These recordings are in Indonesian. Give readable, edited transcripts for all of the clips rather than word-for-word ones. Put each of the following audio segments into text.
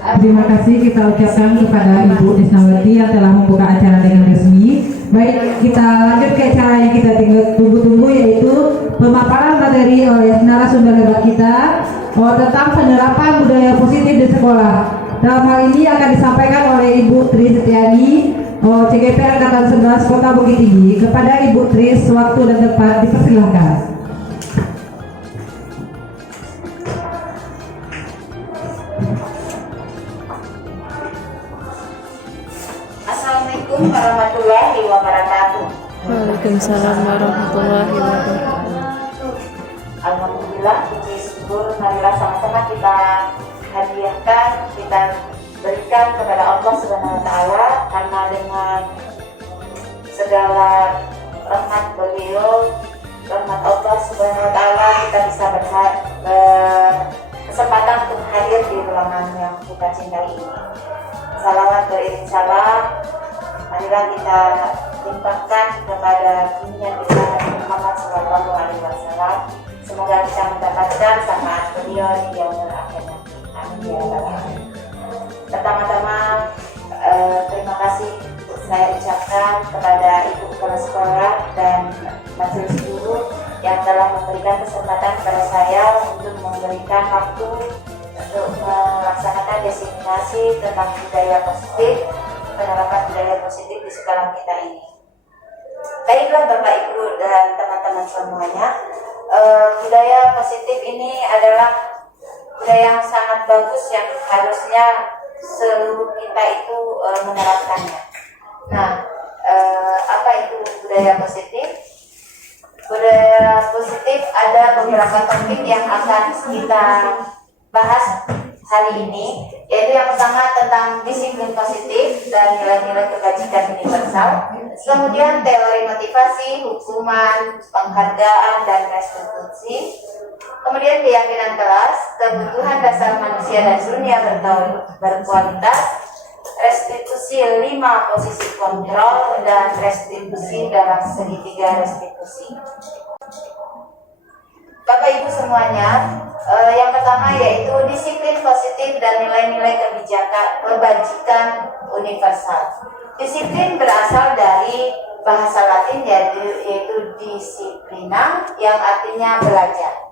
Terima kasih kita ucapkan kepada Ibu Desnawati yang telah membuka acara dengan resmi. Baik, kita lanjut ke acara yang kita tunggu-tunggu, yaitu pemaparan materi oleh narasumber hebat kita tentang penerapan budaya positif di sekolah. Dalam hal ini akan disampaikan oleh Ibu Tri Setiani, CGP Angkatan 11 Kota Bukit Tinggi. Kepada Ibu Tri, waktu dan tempat dipersilahkan. Assalamualaikum warahmatullahi wabarakatuh. Waalaikumsalam warahmatullahi wabarakatuh. Alhamdulillah, puji syukur, marilah sama-sama kita hadiahkan, kita berikan kepada Allah Subhanahu wa taala, karena dengan segala rahmat beliau, rahmat Allah Subhanahu wa taala, kita bisa berkesempatan untuk hadir di ruangan yang kita cintai ini. Salawat beriring salam, marilah kita limpahkan kepada junjungan kita Nabi Muhammad SAW. Semoga kita mendapatkan syafaat beliau di yaumul akhir nanti. Amin ya rabbal alamin. Pertama-tama terima kasih saya ucapkan kepada Ibu Kepala Sekolah dan majelis guru yang telah memberikan kesempatan kepada saya untuk memberikan waktu untuk melaksanakan diseminasi tentang budaya positif, penerapan budaya positif di sekolah kita ini. Baiklah Bapak Ibu dan teman-teman semuanya, budaya positif ini adalah budaya yang sangat bagus yang harusnya seluruh kita itu menerapkannya. Nah, apa itu budaya positif? Budaya positif ada beberapa topik yang akan kita bahas hari ini, yaitu yang pertama tentang disiplin positif dan nilai-nilai kebajikan universal, kemudian teori motivasi, hukuman, penghargaan, dan restitusi, kemudian keyakinan kelas, kebutuhan dasar manusia dan dunia berkualitas, restitusi 5 posisi kontrol, dan restitusi dalam segitiga restitusi. Bapak Ibu semuanya, yang pertama yaitu disiplin positif dan nilai-nilai kebajikan universal. Disiplin berasal dari bahasa Latin yaitu disiplina, yang artinya belajar.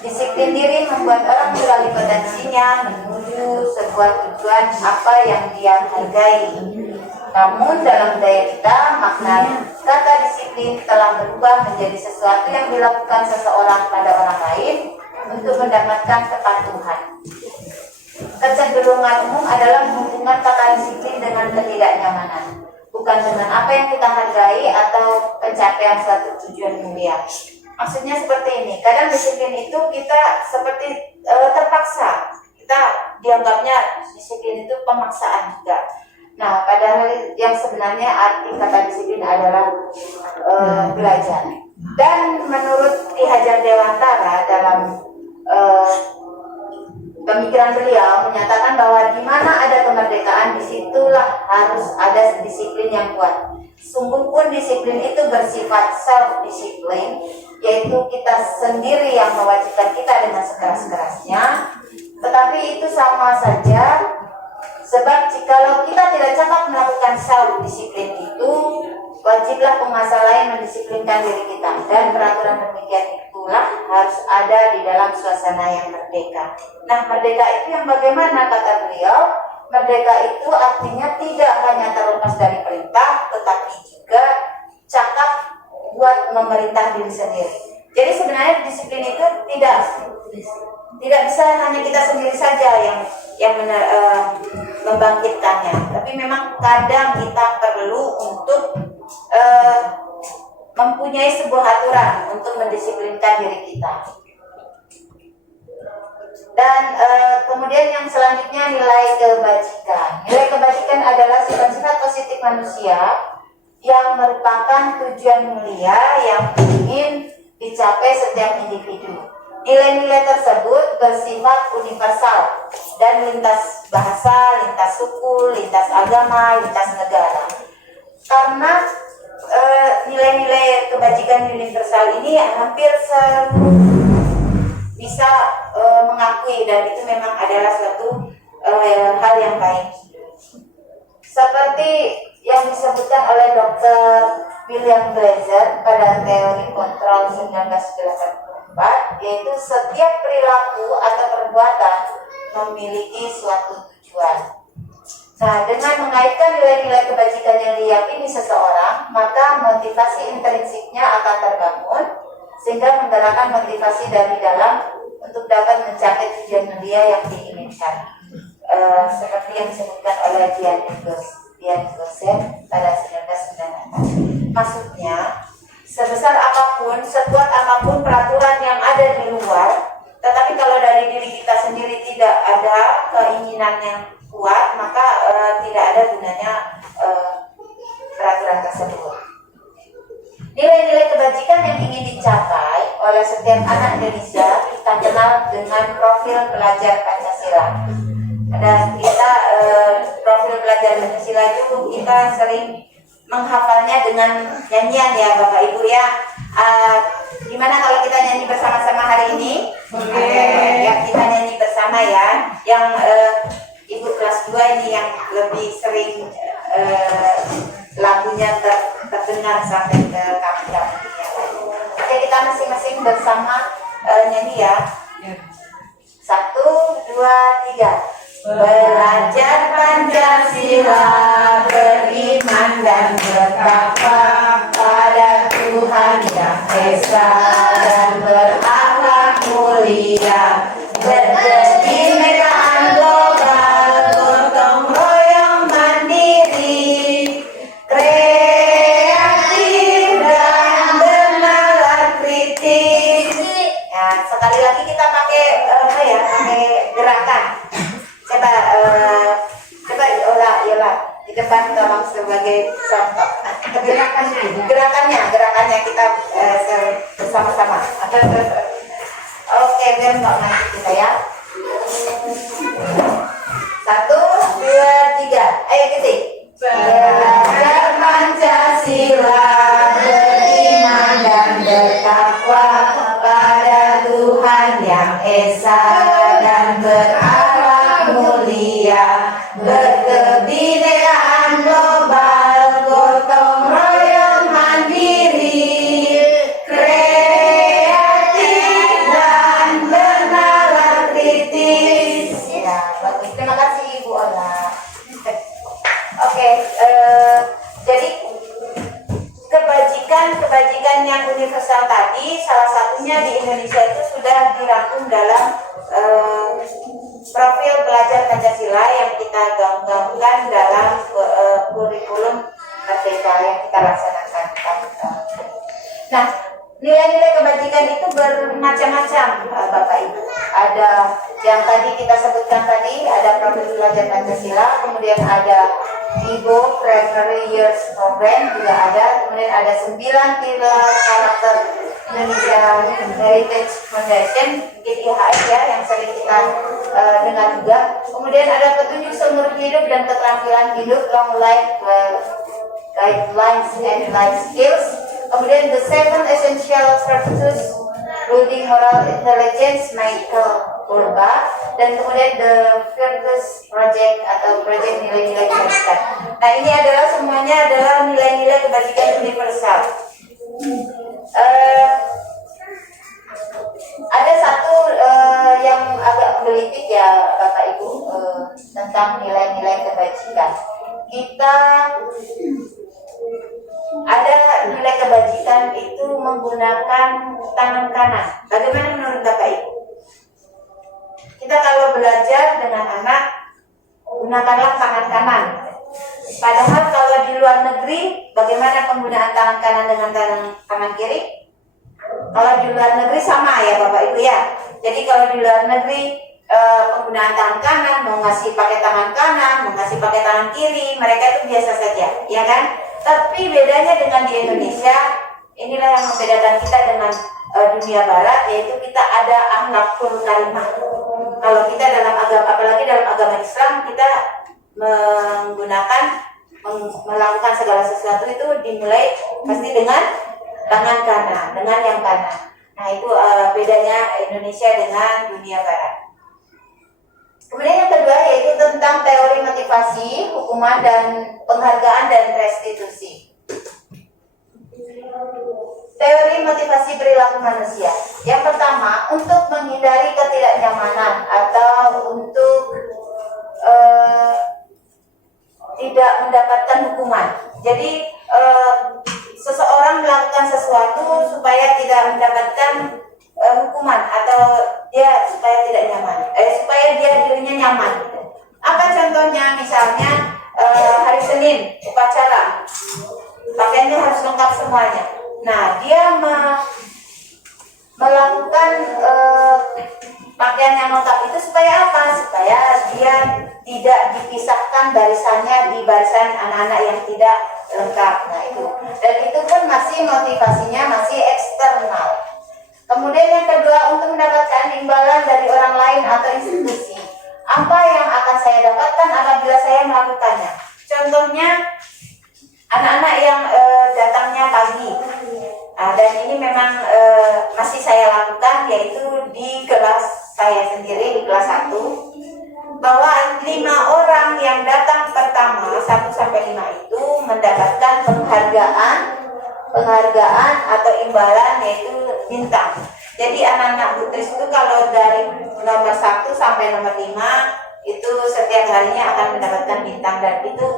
Disiplin diri membuat orang melalui potensinya menuju sebuah tujuan apa yang dia hargai. Namun dalam budaya kita, makna kata disiplin telah berubah menjadi sesuatu yang dilakukan seseorang pada orang lain untuk mendapatkan kepatuhan. Kecenderungan umum adalah menghubungkan kata disiplin dengan ketidaknyamanan, bukan dengan apa yang kita hargai atau pencapaian suatu tujuan mulia. Maksudnya seperti ini, kadang disiplin itu kita seperti terpaksa, kita dianggapnya disiplin itu pemaksaan juga. Nah, padahal yang sebenarnya arti kata disiplin adalah belajar. Dan menurut Ki Hajar Dewantara dalam pemikiran beliau menyatakan bahwa di mana ada kemerdekaan, disitulah harus ada disiplin yang kuat. Sungguh pun disiplin itu bersifat self-disiplin, yaitu kita sendiri yang mewajibkan kita dengan sekeras-kerasnya. Tetapi itu sama saja, sebab jikalau kita tidak cepat melakukan self-disiplin itu, wajiblah penguasa lain mendisiplinkan diri kita. Dan peraturan demikian itulah harus ada di dalam suasana yang merdeka. Nah, merdeka itu yang bagaimana kata beliau? Merdeka itu artinya tidak hanya terlepas dari perintah, tetapi juga cakap buat memerintah diri sendiri. Jadi sebenarnya disiplin itu tidak bisa hanya kita sendiri saja yang membangkitkannya, tapi memang kadang kita perlu untuk mempunyai sebuah aturan untuk mendisiplinkan diri kita. Dan kemudian yang selanjutnya nilai kebajikan. Nilai kebajikan adalah sifat-sifat positif manusia yang merupakan tujuan mulia yang ingin dicapai setiap individu. Nilai-nilai tersebut bersifat universal dan lintas bahasa, lintas suku, lintas agama, lintas negara. Karena nilai-nilai kebajikan universal ini hampir seluruh bisa mengakui, dan itu memang adalah suatu hal yang baik. Seperti yang disebutkan oleh Dr. William Glaser pada teori kontrol 1984, yaitu setiap perilaku atau perbuatan memiliki suatu tujuan. Nah, dengan mengaitkan nilai-nilai kebajikan yang diyakini seseorang, maka motivasi intrinsiknya akan terbangun, sehingga menggerakkan motivasi dari dalam untuk dapat mencapai tujuan mulia yang diinginkan. Seperti yang disebutkan oleh Dian Gosen pada 1998. Maksudnya, sebesar apapun, sekuat apapun peraturan yang ada di luar, tetapi kalau dari diri kita sendiri tidak ada keinginan yang kuat, maka tidak ada gunanya peraturan tersebut. Nilai-nilai kebajikan yang ingin dicapai oleh setiap anak Indonesia kita kenal dengan profil pelajar Pancasila. Dan kita profil pelajar Pancasila itu kita sering menghafalnya dengan nyanyian ya Bapak Ibu ya. Gimana kalau kita nyanyi bersama-sama hari ini? Ya, kita nyanyi bersama ya. Yang Ibu kelas 2 ini yang lebih sering lagunya terdengar sampai ke kami-kami ya. Oke, kita masing-masing bersama nyanyi ya. 1, 2, 3. Belajar Pancasila, beriman dan bertakwa pada Tuhan Yang Esa dan berakhlak mulia, berkebinekaan global, gotong royong mandiri, kreatif dan bernalar kritis. Ya, sekali lagi kita pakai pakai gerakan. Coba Yola di depan tolong sebagai contoh. Gerakannya kita bersama-sama. Oke, biar nggak nanti kita ya. 1, 2, 3. Ayo ketik. Belajar Pancasila, beriman dan bertakwa pada Tuhan Yang Esa dan berakhlak mulia, berkebinekaan global, gotong royong mandiri, kreatif dan bernalar kritis. Ya, bagus. Terima kasih Ibu Ola. Oke, jadi kebajikan yang universal tadi, salah satunya di Indonesia itu sudah dirangkum dalam profil pelajar Pancasila yang kita gaungkan dalam kurikulum merdeka yang kita laksanakan. Nah, nilai-nilai kebajikan itu bermacam-macam, Bapak Ibu. Ada yang tadi kita sebutkan tadi, ada profil pelajar Pancasila, kemudian ada Ibo Primary Years Program juga ada, kemudian ada 9 pilar karakter Indonesia Heritage Foundation (GIHF) ya, yang sering kita dengar juga. Kemudian ada petunjuk seumur hidup dan keterampilan hidup long life guidelines and life skills. Kemudian the 7 essential virtues building moral intelligence Michael Purba, dan kemudian the Virtus Project atau proyek nilai-nilai kebajikan. Nah, ini adalah semuanya adalah nilai-nilai kebajikan universal. Ada satu yang agak menggelitik ya Bapak Ibu tentang nilai-nilai kebajikan. Kita ada nilai kebajikan itu menggunakan tangan kanan. Bagaimana menurut Bapak Ibu? Kita kalau belajar dengan anak, gunakanlah tangan kanan. Padahal kalau di luar negeri, bagaimana penggunaan tangan kanan dengan tangan kiri? Kalau di luar negeri sama ya Bapak Ibu ya. Jadi kalau di luar negeri penggunaan tangan kanan, mau ngasih pakai tangan kanan, mau ngasih pakai tangan kiri, mereka itu biasa saja, ya kan? Tapi bedanya dengan di Indonesia, inilah yang membedakan kita dengan dunia barat, yaitu kita ada akhlakul karimah. Kalau kita dalam agama, apalagi dalam agama Islam, kita melakukan segala sesuatu itu dimulai pasti dengan tangan kanan, dengan yang kanan. Nah, itu bedanya Indonesia dengan dunia barat. Kemudian yang kedua yaitu tentang teori motivasi, hukuman dan penghargaan dan restitusi. Teori motivasi perilaku manusia. Yang pertama, untuk menghindari ketidaknyamanan atau untuk tidak mendapatkan hukuman. Jadi seseorang melakukan sesuatu supaya tidak mendapatkan hukuman atau dia supaya tidak nyaman, supaya dia dirinya nyaman. Apa contohnya? Misalnya hari Senin upacara, pakaiannya harus lengkap semuanya. Nah, dia melakukan pakaian yang lengkap itu supaya apa? Supaya dia tidak dipisahkan barisannya di barisan anak-anak yang tidak lengkap. Nah itu, dan itu pun masih motivasinya masih eksternal. Kemudian yang kedua, untuk mendapatkan imbalan dari orang lain atau institusi. Apa yang akan saya dapatkan apabila saya melakukannya? Contohnya anak-anak yang datangnya pagi. Dan ini memang masih saya lakukan, yaitu di kelas saya sendiri, di kelas 1, bahwa 5 orang yang datang pertama 1 sampai 5 itu mendapatkan penghargaan atau imbalan, yaitu bintang. Jadi anak-anak Butris itu kalau dari nomor 1 sampai nomor 5 itu setiap harinya akan mendapatkan bintang, dan itu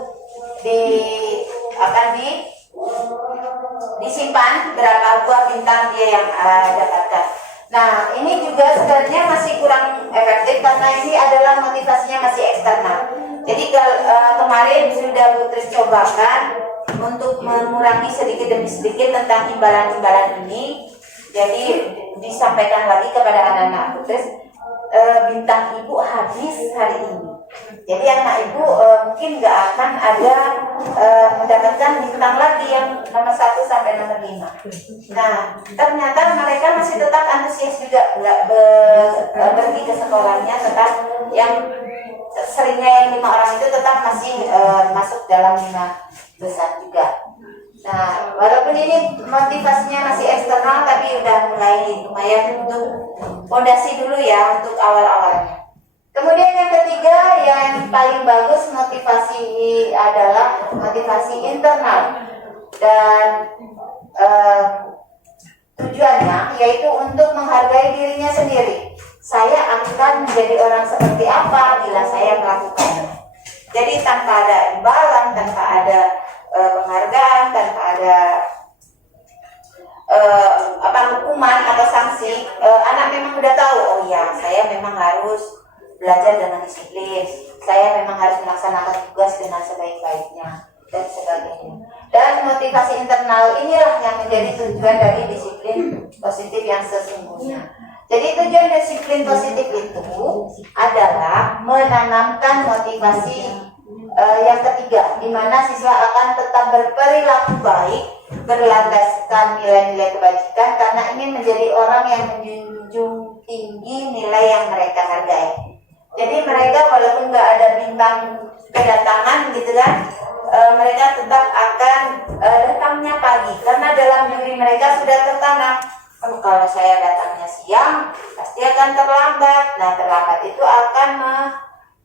akan disimpan berapa buah bintang dia yang dapatkan. Nah, ini juga sebenarnya masih kurang efektif karena ini adalah motivasinya masih eksternal. Jadi kemarin sudah Butris cobakan untuk mengurangi sedikit demi sedikit tentang imbalan-imbalan ini. Jadi disampaikan lagi kepada anak-anak Butris, bintang ibu habis hari ini. Jadi anak ibu mungkin nggak akan ada mendapatkan bintang lagi yang nomor 1 sampai nomor 5. Nah, ternyata mereka masih tetap antusias juga, nggak pergi ke sekolahnya, tetap yang seringnya yang 5 orang itu tetap masih masuk dalam 5 besar juga. Nah, walaupun ini motivasinya masih eksternal, tapi udah mulai lumayan untuk fondasi dulu ya untuk awal-awalnya. Kemudian yang ketiga, yang paling bagus motivasi adalah motivasi internal, dan tujuannya yaitu untuk menghargai dirinya sendiri. Saya akan menjadi orang seperti apa bila saya melakukannya. Jadi tanpa ada imbalan, tanpa ada penghargaan, tanpa ada hukuman atau sanksi, anak memang udah tahu, oh ya, saya memang harus belajar dengan disiplin, saya memang harus melaksanakan tugas dengan sebaik-baiknya, dan sebagainya. Dan motivasi internal inilah yang menjadi tujuan dari disiplin positif yang sesungguhnya. Jadi tujuan disiplin positif itu adalah menanamkan motivasi yang ketiga, di mana siswa akan tetap berperilaku baik, berlandaskan nilai-nilai kebajikan karena ingin menjadi orang yang menjunjung tinggi nilai yang mereka hargai. Jadi mereka walaupun nggak ada bintang kedatangan gitu kan, mereka tetap akan datangnya pagi karena dalam diri mereka sudah tertanam, kalau saya datangnya siang pasti akan terlambat. Nah, terlambat itu akan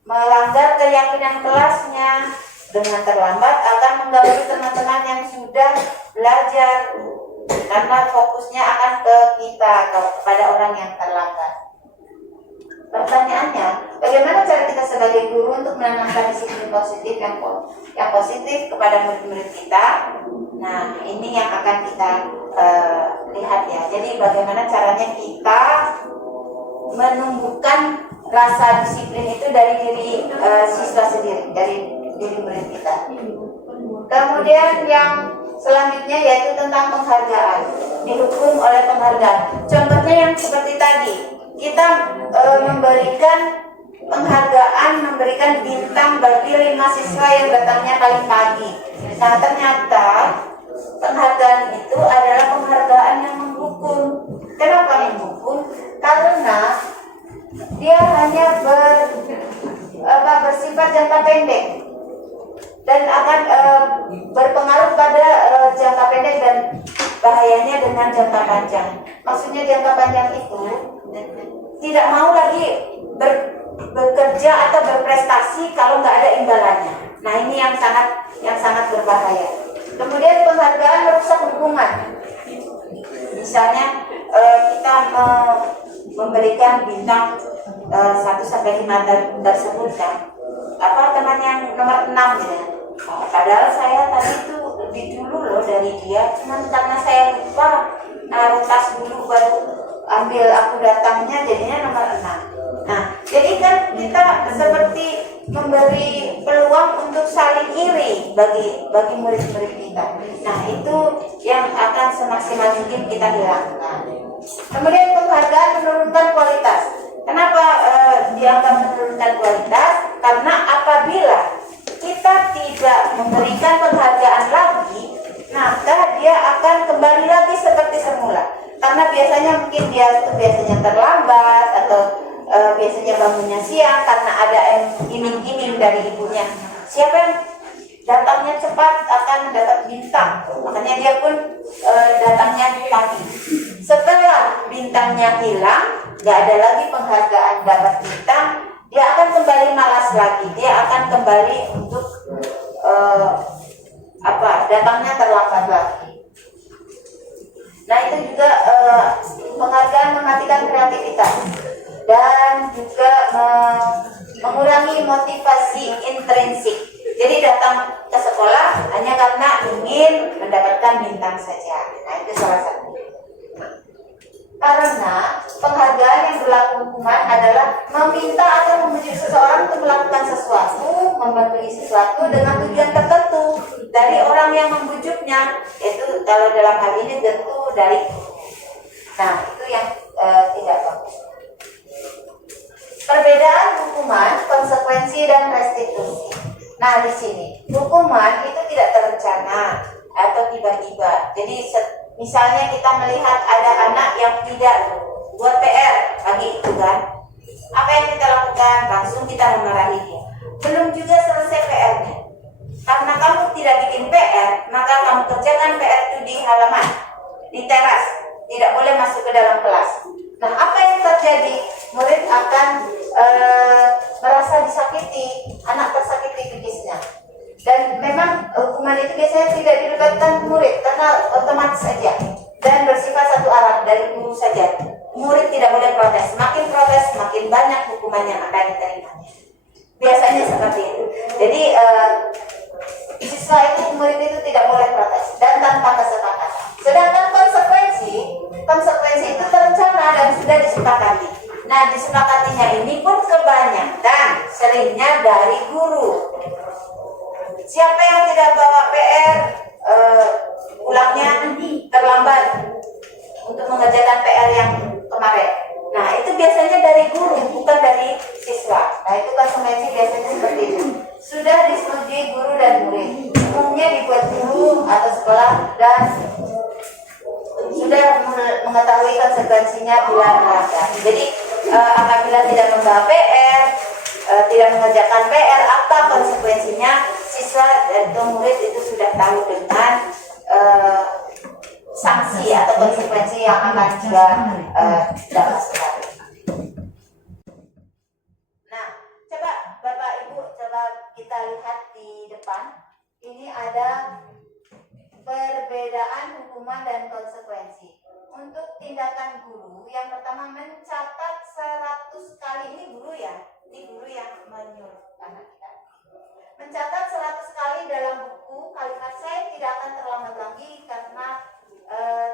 melanggar keyakinan kelasnya. Dengan terlambat akan mengganggu teman-teman yang sudah belajar karena fokusnya akan ke kita, kepada orang yang terlambat. Pertanyaannya, bagaimana cara kita sebagai guru untuk menanamkan disiplin positif yang positif kepada murid-murid kita? Nah, ini yang akan kita lihat ya. Jadi bagaimana caranya kita menumbuhkan rasa disiplin itu dari diri siswa sendiri, dari diri murid kita. Kemudian yang selanjutnya yaitu tentang penghargaan, dihukum oleh penghargaan. Contohnya yang seperti tadi, kita memberikan penghargaan, memberikan bintang bagi 5 siswa yang datangnya paling pagi. Nah, ternyata penghargaan itu adalah penghargaan yang menghukum. Kenapa menghukum? Karena dia hanya bersifat jangka pendek dan akan berpengaruh pada jangka pendek dan bahayanya dengan jangka panjang. Maksudnya jangka panjang itu tidak mau lagi bekerja atau berprestasi kalau nggak ada imbalannya. Nah ini yang sangat berbahaya. Kemudian penghargaan merusak hubungan. Misalnya kita memberikan bintang 1-5 tersebut kan, teman yang nomor 6 gitu. Padahal saya tadi itu lebih dulu loh dari dia, cuman karena saya lupa naruh tas dulu baru ambil aku datangnya, jadinya nomor 6. Nah, jadi kan kita seperti memberi peluang untuk saling iri bagi murid-murid kita. Nah, itu yang akan semaksimal mungkin kita hilangkan. Kemudian penghargaan menurunkan kualitas. Kenapa dianggap menurunkan kualitas? Karena apabila kita tidak memberikan penghargaan lagi, maka dia akan kembali lagi seperti semula. Karena biasanya mungkin dia biasanya terlambat atau biasanya bangunnya siang karena ada iming-iming dari ibunya. Siapa yang datangnya cepat akan dapat bintang. Makanya dia pun datangnya pagi. Setelah bintangnya hilang, nggak ada lagi penghargaan dapat bintang, dia akan kembali malas lagi. Dia akan kembali untuk datangnya terlambat lagi. Nah itu juga penghargaan mematikan kreativitas dan juga mengurangi motivasi intrinsik. Jadi datang ke sekolah hanya karena ingin mendapatkan bintang saja. Nah itu salah satu. Karena penghargaan yang berlaku hukuman adalah meminta atau membujuk seseorang untuk melakukan sesuatu, memberi sesuatu dengan tujuan tertentu dari orang yang membujuknya. Itu kalau dalam hal ini tentu dari. Nah itu yang tidak bagus. Perbedaan hukuman, konsekuensi dan restitusi. Nah di sini hukuman itu tidak terencana atau tiba-tiba. Jadi misalnya kita melihat ada anak yang tidak buat PR pagi itu kan, apa yang kita lakukan? Langsung kita memarahi dia. Belum juga selesai PR-nya. Karena kamu tidak bikin PR, maka kamu kerjakan PR itu di halaman, di teras, tidak boleh masuk ke dalam kelas. Nah apa yang terjadi? Murid akan merasa disakiti, anak tersakiti psikisnya. Dan memang hukuman itu biasanya tidak dilibatkan murid karena otomatis saja dan bersifat satu arah dari guru saja. Murid tidak boleh protes. Semakin protes, semakin banyak hukuman yang akan diterima. Biasanya seperti itu. Jadi siswa itu, murid itu tidak boleh protes dan tanpa kesepakatan. Sedangkan konsekuensi itu terencana dan sudah disepakati. Nah, disepakatinya ini pun kebanyakan seringnya dari guru. Siapa yang tidak bawa PR, pulangnya terlambat untuk mengerjakan PR yang kemarin. Nah, itu biasanya dari guru, bukan dari siswa. Nah, itu konsekuensi biasanya seperti itu. Sudah disetujui guru dan murid. Umumnya dibuat guru atau sekolah dan sudah mengetahui konsekuensinya bila melanggar. Jadi, apabila tidak membawa PR, tidak mengerjakan PR, apa konsekuensinya? Siswa atau murid itu sudah tahu dengan sanksi atau konsekuensi yang akan dia dapatkan. Nah, coba Bapak Ibu, coba kita lihat di depan. Ini ada perbedaan hukuman dan konsekuensi. Untuk tindakan guru, yang pertama mencatat 100 kali. Ini guru ya, ini guru yang menyuruh anak kita. Mencatat 100 kali dalam buku kalimat saya tidak akan terlambat lagi karena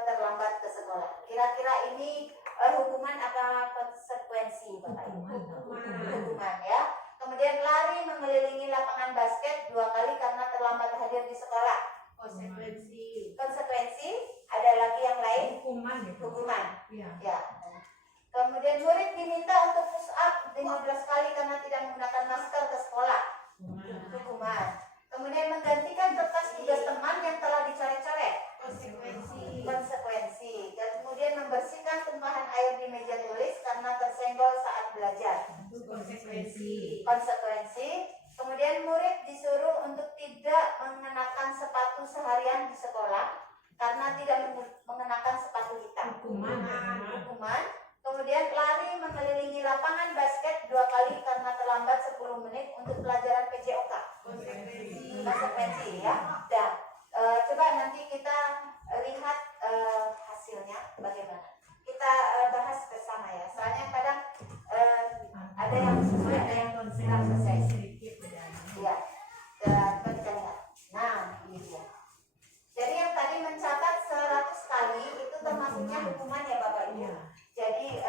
terlambat ke sekolah. Kira-kira ini hukuman apa konsekuensi Bapak Ibu? Hukuman ya. Kemudian lari mengelilingi lapangan basket 2 kali karena terlambat hadir di sekolah. Konsekuensi. Ada lagi yang lain? Hukuman. Ya. Kemudian murid diminta untuk push up 15 kali karena tidak menggunakan masker ke sekolah. Hukuman. Kemudian menggantikan kertas tugas teman yang telah dicoret-coret. Konsekuensi. Dan kemudian membersihkan tumpahan air di meja tulis karena tersenggol saat belajar. Konsekuensi. Kemudian murid disuruh untuk tidak mengenakan sepatu seharian di sekolah karena tidak mengenakan sepatu hitam. Hukuman. Kemudian lari mengelilingi lapangan basket 2 kali karena menit untuk pelajaran PJOK. Konsekuensi ya. Dan coba nanti kita lihat hasilnya bagaimana. Kita bahas bersama ya. Soalnya kadang ada yang sesuai, ada yang kurang sesuai. Ya. Coba kita lihat. Nah, ini dia. Jadi yang tadi mencatat 100 kali itu termasuknya hukuman ya Bapak Ibu. Jadi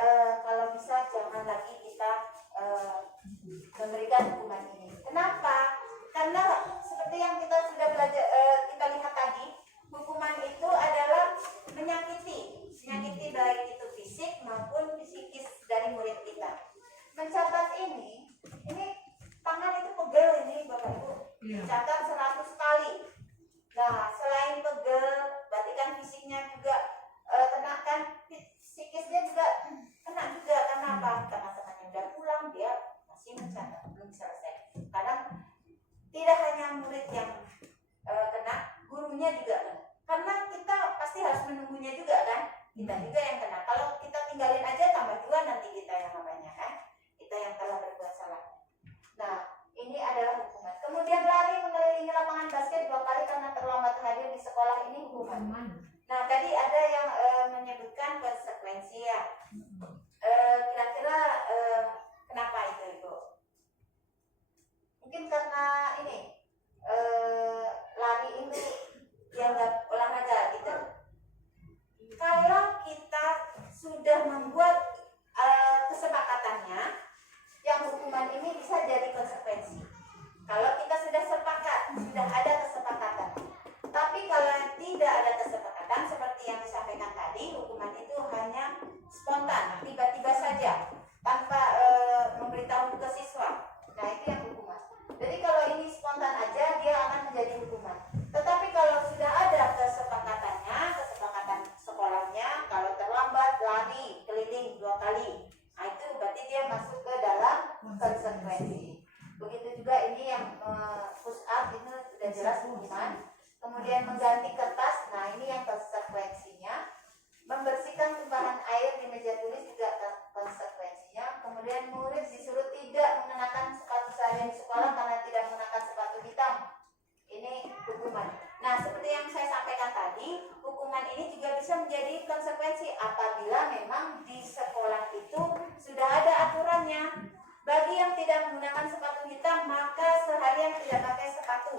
kalau bisa jangan lagi kita memberikan hukuman ini. Kenapa? Karena seperti yang kita sudah belajar, kita lihat tadi, hukuman itu adalah menyakiti baik itu fisik maupun psikis dari murid kita. Mencatat ini tangan itu pegel ini Bapak Ibu. Catat 100 kali. Nah, selain pegel, berarti kan fisiknya juga kena kan, psikisnya juga kena juga. Kenapa? Karena temannya udah pulang, dia masih mencatat, belum selesai. Kadang tidak hanya murid yang kena, gurunya juga kena. Karena kita pasti harus menunggunya juga kan, kita juga yang kena. Kalau kita tinggalin aja tambah 2 nanti kita yang namanya kan, kita yang telah berbuat salah. Nah, ini adalah hukuman. Kemudian lari mengelilingi lapangan basket 2 kali karena terlambat hadir di sekolah, ini hukuman. Nah, tadi ada yang menyebutkan konsekuensi ya. Kira-kira kenapa itu Ibu? Mungkin karena ini lari ini dianggap olahraga gitu. Kalau kita sudah membuat kesepakatannya, yang hukuman ini bisa jadi konsekuensi. Kalau kita sudah sepakat, sudah ada kesepakatan. Tapi kalau tidak ada kesepakatan seperti yang disampaikan tadi, hukuman itu hanya spontan, tiba-tiba saja, tanpa memberitahu ke siswa. Nah, itu yang hukuman. Jadi kalau ini spontan aja, dia akan menjadi hukuman. Tetapi kalau sudah ada kesepakatannya, kesepakatan sekolahnya, kalau terlambat lari keliling 2 kali, nah itu berarti dia masuk ke dalam konsekuensi. Begitu juga ini yang push up, itu sudah jelas hukuman. Kemudian mengganti kertas, nah ini yang konsekuensinya. Membersihkan tumpahan air di meja tulis juga konsekuensinya. Kemudian murid disuruh tidak mengenakan sepatu seharian di sekolah karena tidak mengenakan sepatu hitam, ini hukuman. Nah, seperti yang saya sampaikan tadi, hukuman ini juga bisa menjadi konsekuensi apabila memang di sekolah itu sudah ada aturannya. Bagi yang tidak menggunakan sepatu hitam, maka seharian tidak pakai sepatu.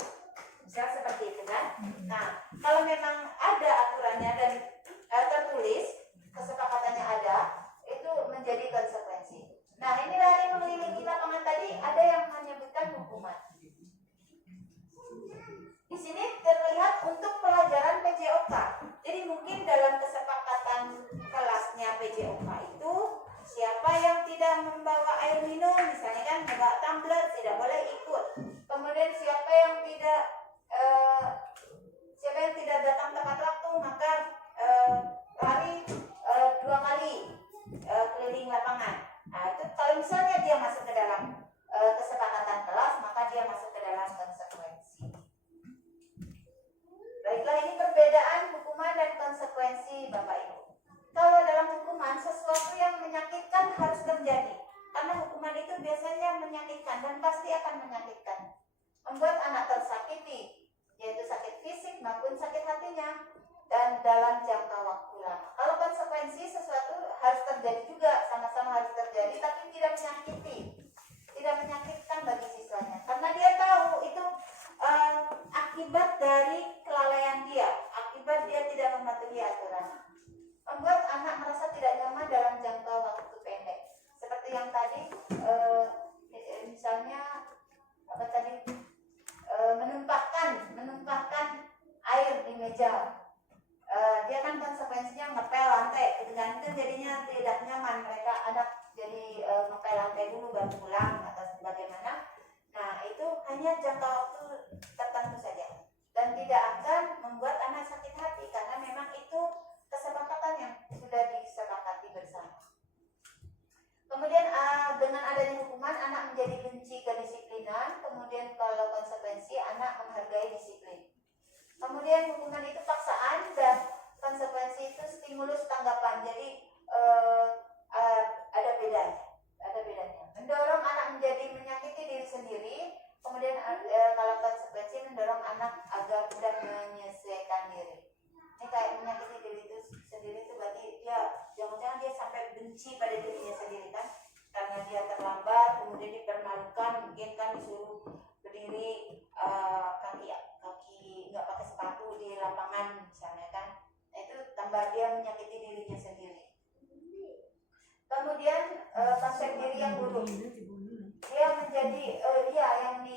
Misal seperti itu kan. Nah, kalau memang ada aturannya dan tertulis, kesepakatannya ada, itu menjadi konsekuensi. Nah, ini lari mengelilingi lapangan tadi, ada yang menyebutkan hukuman. Di sini terlihat untuk pelajaran PJOK. Jadi mungkin dalam kesepakatan kelasnya PJOK itu, siapa yang tidak membawa air minum, misalnya kan membawa tumbler, tidak boleh ikut. Kemudian siapa yang tidak datang tepat waktu, maka lari 2 kali keliling lapangan. Nah, itu kalau misalnya dia masuk ke dalam kesepakatan kelas, maka dia masuk ke dalam konsekuensi. Baiklah, ini perbedaan hukuman dan konsekuensi Bapak Ibu. Kalau dalam hukuman, sesuatu yang menyakitkan harus terjadi. Karena hukuman itu biasanya menyakitkan dan pasti akan menyakitkan. Membuat anak tersakiti, yaitu sakit fisik maupun sakit hatinya, dan dalam jangka waktu lama. Kalau konsekuensi, sesuatu harus terjadi juga, sama-sama harus terjadi, tapi tidak menyakiti, tidak menyakitkan bagi siswanya. Karena dia tahu itu akibat dari kelalaian dia, akibat dia tidak mematuhi aturan. Membuat anak merasa tidak nyaman dalam jangka waktu pendek. Seperti yang tadi, misalnya apa tadi, menumpahkan air di meja. Dia kan konsekuensinya ngepel lantai, dengan itu jadinya tidak nyaman, mereka anak jadi ngepel lantai dulu baru pulang atau bagaimana. Nah, itu hanya jangka waktu tertentu saja dan tidak akan membuat anak sakit hati karena memang itu kesepakatan yang sudah disepakati bersama. Kemudian dengan adanya hukuman, anak menjadi benci kedisiplinan. Kemudian kalau konsekuensi, anak menghargai disiplin. Kemudian hukuman itu paksaan dan konsekuensi itu stimulus tanggapan. Jadi ada bedanya. Mendorong anak menjadi menyakiti diri sendiri. konsep diri yang buruk. Dia menjadi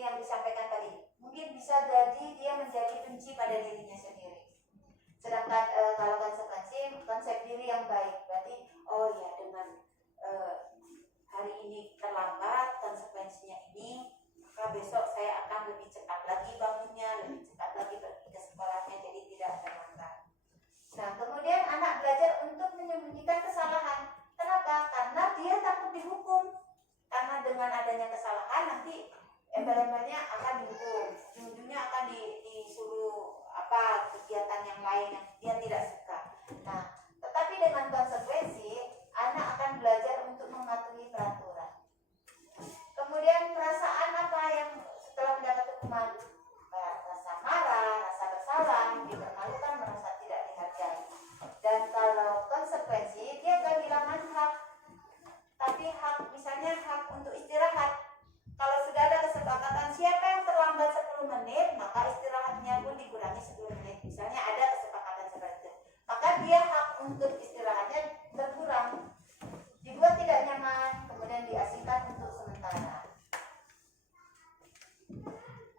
yang disampaikan tadi. Mungkin bisa jadi dia menjadi benci pada dirinya sendiri. Sedangkan kalau konsep diri yang baik berarti dengan hari ini terlambat, konsekuensinya ini, maka besok saya akan lebih cepat lagi bangunnya, lebih cepat lagi pergi ke sekolahnya, jadi tidak terlambat. Nah, kemudian anak belajar untuk menyembunyikan kesalahan. Kenapa? Karena dia takut dihukum. Karena dengan adanya kesalahan nanti embel-embelnya akan dihukum, ujung-ujungnya akan disuruh kegiatan yang lain yang dia tidak suka. Nah, tetapi dengan konsekuensi anak akan belajar untuk mematuhi peraturan. Kemudian perasaan apa yang setelah mendapat hukuman? Rasa marah, rasa bersalah, dipermalukan, merasa tidak dihargai. Dan kalau konsekuensi dia kehilangan hak. Tapi hak, misalnya hak untuk istirahat. Kalau sudah ada kesepakatan siapa yang terlambat 10 menit, maka istirahatnya pun dikurangi 10 menit. Misalnya ada kesepakatan seperti itu. Maka dia hak untuk istirahatnya berkurang. Dibuat tidak nyaman, kemudian diasingkan untuk sementara.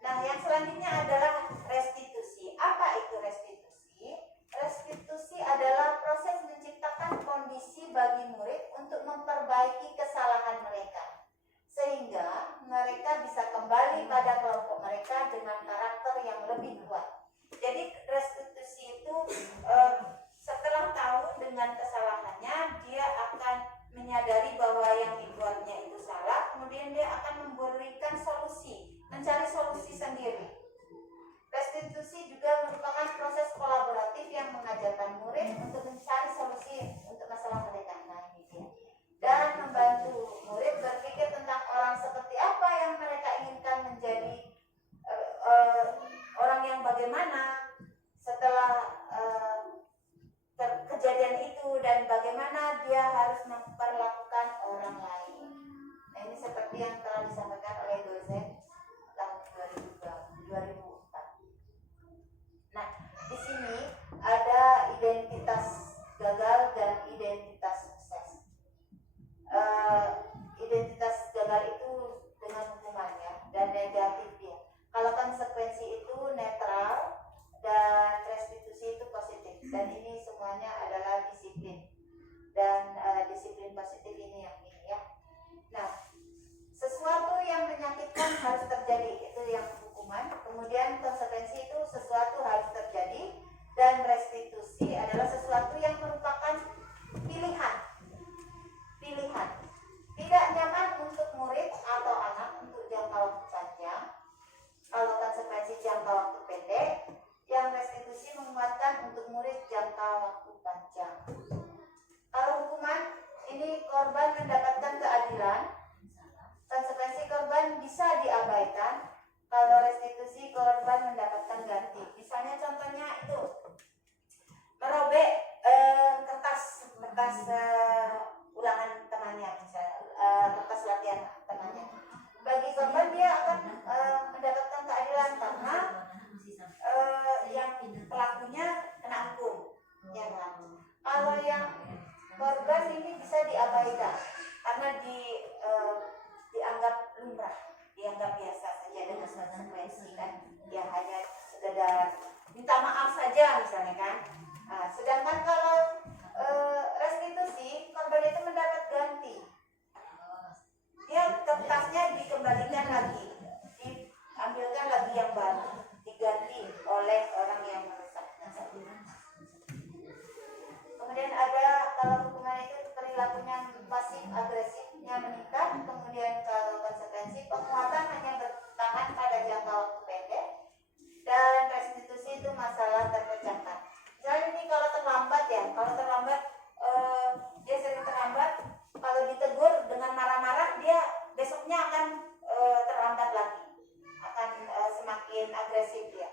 Nah, yang selanjutnya adalah restitusi. Apa itu restitusi? Restitusi adalah proses menciptakan kondisi bagi murid untuk memperbaiki kesalahan mereka, sehingga mereka bisa kembali pada kelompok mereka dengan karakter yang lebih kuat. Jadi restitusi itu setelah tahu dengan kesalahannya, dia akan menyadari bahwa yang dibuatnya itu salah, kemudian dia akan memberikan solusi, mencari solusi sendiri. Restitusi juga merupakan proses kolaboratif yang mengajarkan murid untuk mencari solusi untuk masalah mereka. Nah, ini dia. Dan membantu murid berpikir tentang orang seperti apa yang mereka inginkan menjadi orang yang bagaimana setelah kejadian itu dan bagaimana dia harus memperlakukan orang lain. Nah, ini seperti yang telah disampaikan oleh dosen tahun 2004. Nah, di sini ada identitas gagal dan identitas sukses. Identitas gagal itu dengan hukumannya dan negatif dia. Kalau konsekuensi itu netral dan restitusi itu positif. Dan ini semuanya adalah disiplin. Dan disiplin positif ini yang ini ya. Nah, sesuatu yang menyakitkan harus terjadi, itu yang hukuman. Kemudian konsekuensi itu sesuatu harus terjadi, dan restitusi adalah sesuatu yang merupakan pilihan. Tidak nyaman untuk murid atau anak untuk jangka waktu panjang. Kalau konsekuensi jangka waktu pendek, yang restitusi menguatkan untuk murid jangka waktu panjang. Kalau hukuman ini korban mendapatkan keadilan, konsekuensi korban bisa diabaikan. Kalau restitusi korban mendapatkan ganti. Misalnya contohnya itu merobek kertas ulangan temannya, misalnya kertas latihan temannya. Bagi korban dia akan mendapatkan keadilan karena yang pelakunya kena hukum, ya kan? Kalau yang korban ini bisa diabaikan karena dianggap lumrah, dianggap biasa saja dengan konsekuensi kan, ya hanya sekedar minta maaf saja misalnya kan. Sedangkan kalau restitusi, korban itu mendapat ganti, dia kertasnya dikembalikan lagi, diambilkan lagi yang baru, diganti oleh orang yang merusaknya. Kemudian ada kalau hukuman itu perilakunya pasif agresifnya meningkat. Kemudian kalau konsekuensi penguatan hanya bertahan pada jangka waktu pendek, dan restitusi itu masalah terpecahkan. Misalnya ini kalau terlambat dia sering terlambat, kalau ditegur dengan marah-marah dia besoknya akan terlambat lagi, akan semakin agresif dia.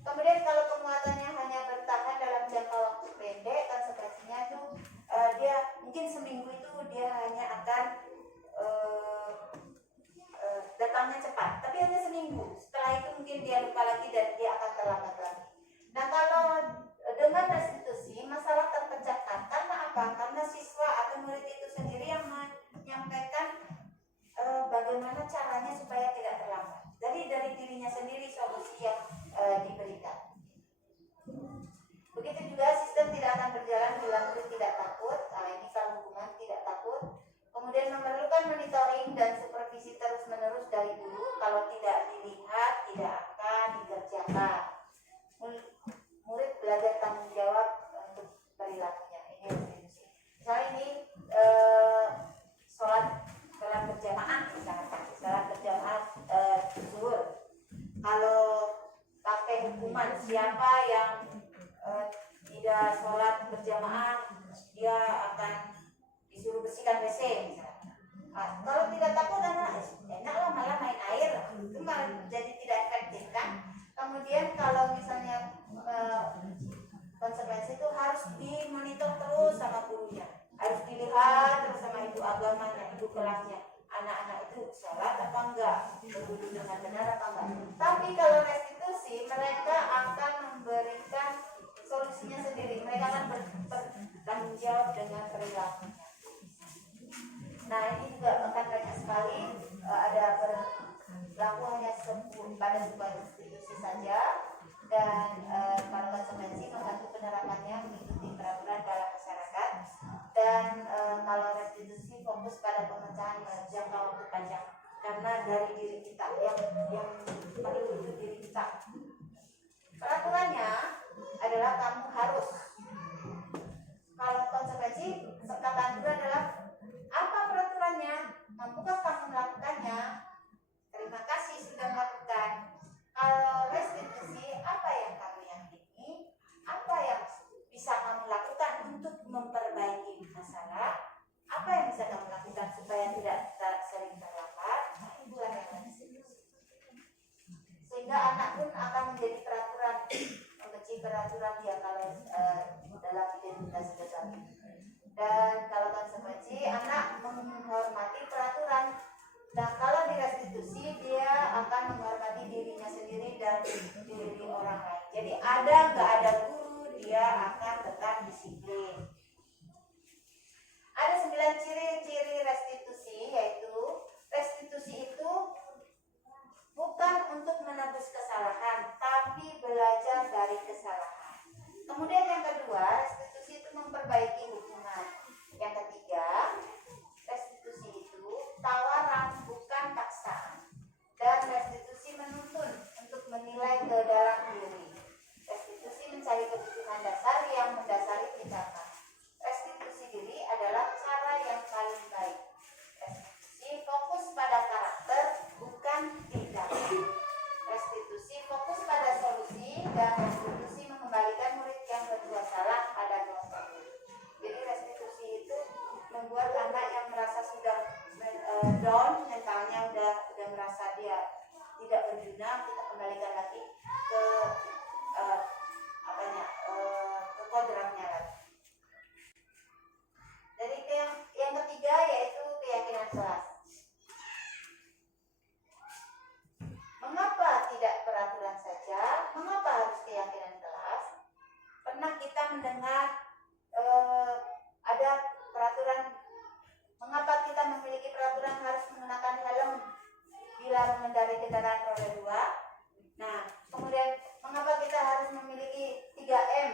Kemudian kalau penguatannya hanya bertahan dalam jangka waktu pendek, konsekuensinya itu dia mungkin seminggu itu dia hanya akan bagaimana caranya supaya tidak terlambat. Jadi dari dirinya sendiri solusi yang diberikan. Begitu juga sistem tidak akan berjalan bila murid tidak takut. Nah, ini kalau hukuman tidak takut. Kemudian memerlukan monitoring dan supervisi terus-menerus dari guru. Kalau tidak dilihat, tidak akan dikerjakan. Murid belajar tanggung jawab untuk perilakunya. Ini restitusi. Misalnya ini sholat berjamaah, misalnya sholat berjamaah zuhur. Kalau pakai hukuman siapa yang tidak sholat berjamaah, dia akan disuruh bersihkan WC misalnya. Nah, kalau tidak takut enaklah malah main air, itu malah jadi tidak efektif kan. Kemudian kalau misalnya konsekuensi itu harus dimonitor terus sama gurunya, harus dilihat terus sama ibu agamanya, ibu kelasnya, anak-anak itu sholat apa enggak, berwudu dengan benar apa enggak. Tapi kalau restitusi, mereka akan memberikan solusinya sendiri, mereka akan bertanggung jawab dengan perilakunya. Nah, ini juga akan banyak sekali, ada berlaku hanya pada sebuah institusi saja, dan kalau konsekuensi membantu penerapannya mengikuti peraturan dalam masyarakat, dan kalau restitusi fokus pada pemecahan jangka waktu panjang, karena dari diri kita yang perlu itu diri kita. Peraturannya adalah kamu harus, kalau konsekuensi kata guru adalah apa peraturannya, mampukah kamu melakukannya, terima kasih sudah melakukan. Kalau restitusi, apa yang kamu yakini, apa yang bisa kamu lakukan untuk memperbaiki masalah, apa yang bisa kamu lakukan supaya tidak sering terlambat. Nah, itulah yang restitusi. Sehingga anak pun akan menjadi peraturan, membenci peraturan dia kalau dalam identitas sejati. Dan kalau konsekuensi, anak menghormati peraturan. Nah, kalau di restitusi, dia akan menghormati dirinya sendiri dan diri orang lain. Jadi ada nggak ada guru, dia akan tetap disiplin. Ada 9 ciri-ciri restitusi, yaitu restitusi itu bukan untuk menebus kesalahan, tapi belajar dari kesalahan. Kemudian yang kedua, restitusi itu memperbaiki hubungan. Yang ketiga, restitusi itu tawaran bukan paksaan. Dan restitusi menuntun untuk menilai ke dalam diri. Restitusi mencari kebutuhan dasar yang mendasari tindakan. Restitusi diri adalah cara yang paling baik. Restitusi fokus pada karakter, bukan tindakan. Restitusi fokus pada solusi, dan restitusi mengembalikan murid yang berbuat salah pada kelompok. Jadi restitusi itu membuat anak yang merasa sudah down mentalnya, udah merasa dia tidak berguna, kita kembalikan lagi ke ke kodratnya lagi. Jadi yang ketiga yaitu keyakinan kelas. Mengapa tidak peraturan saja? Mengapa harus keyakinan kelas? Pernah kita mendengar ada peraturan, mengapa kita memiliki peraturan harus menggunakan helm bila mengendarai kendaraan roda 2? Nah, kemudian mengapa kita harus memiliki 3M,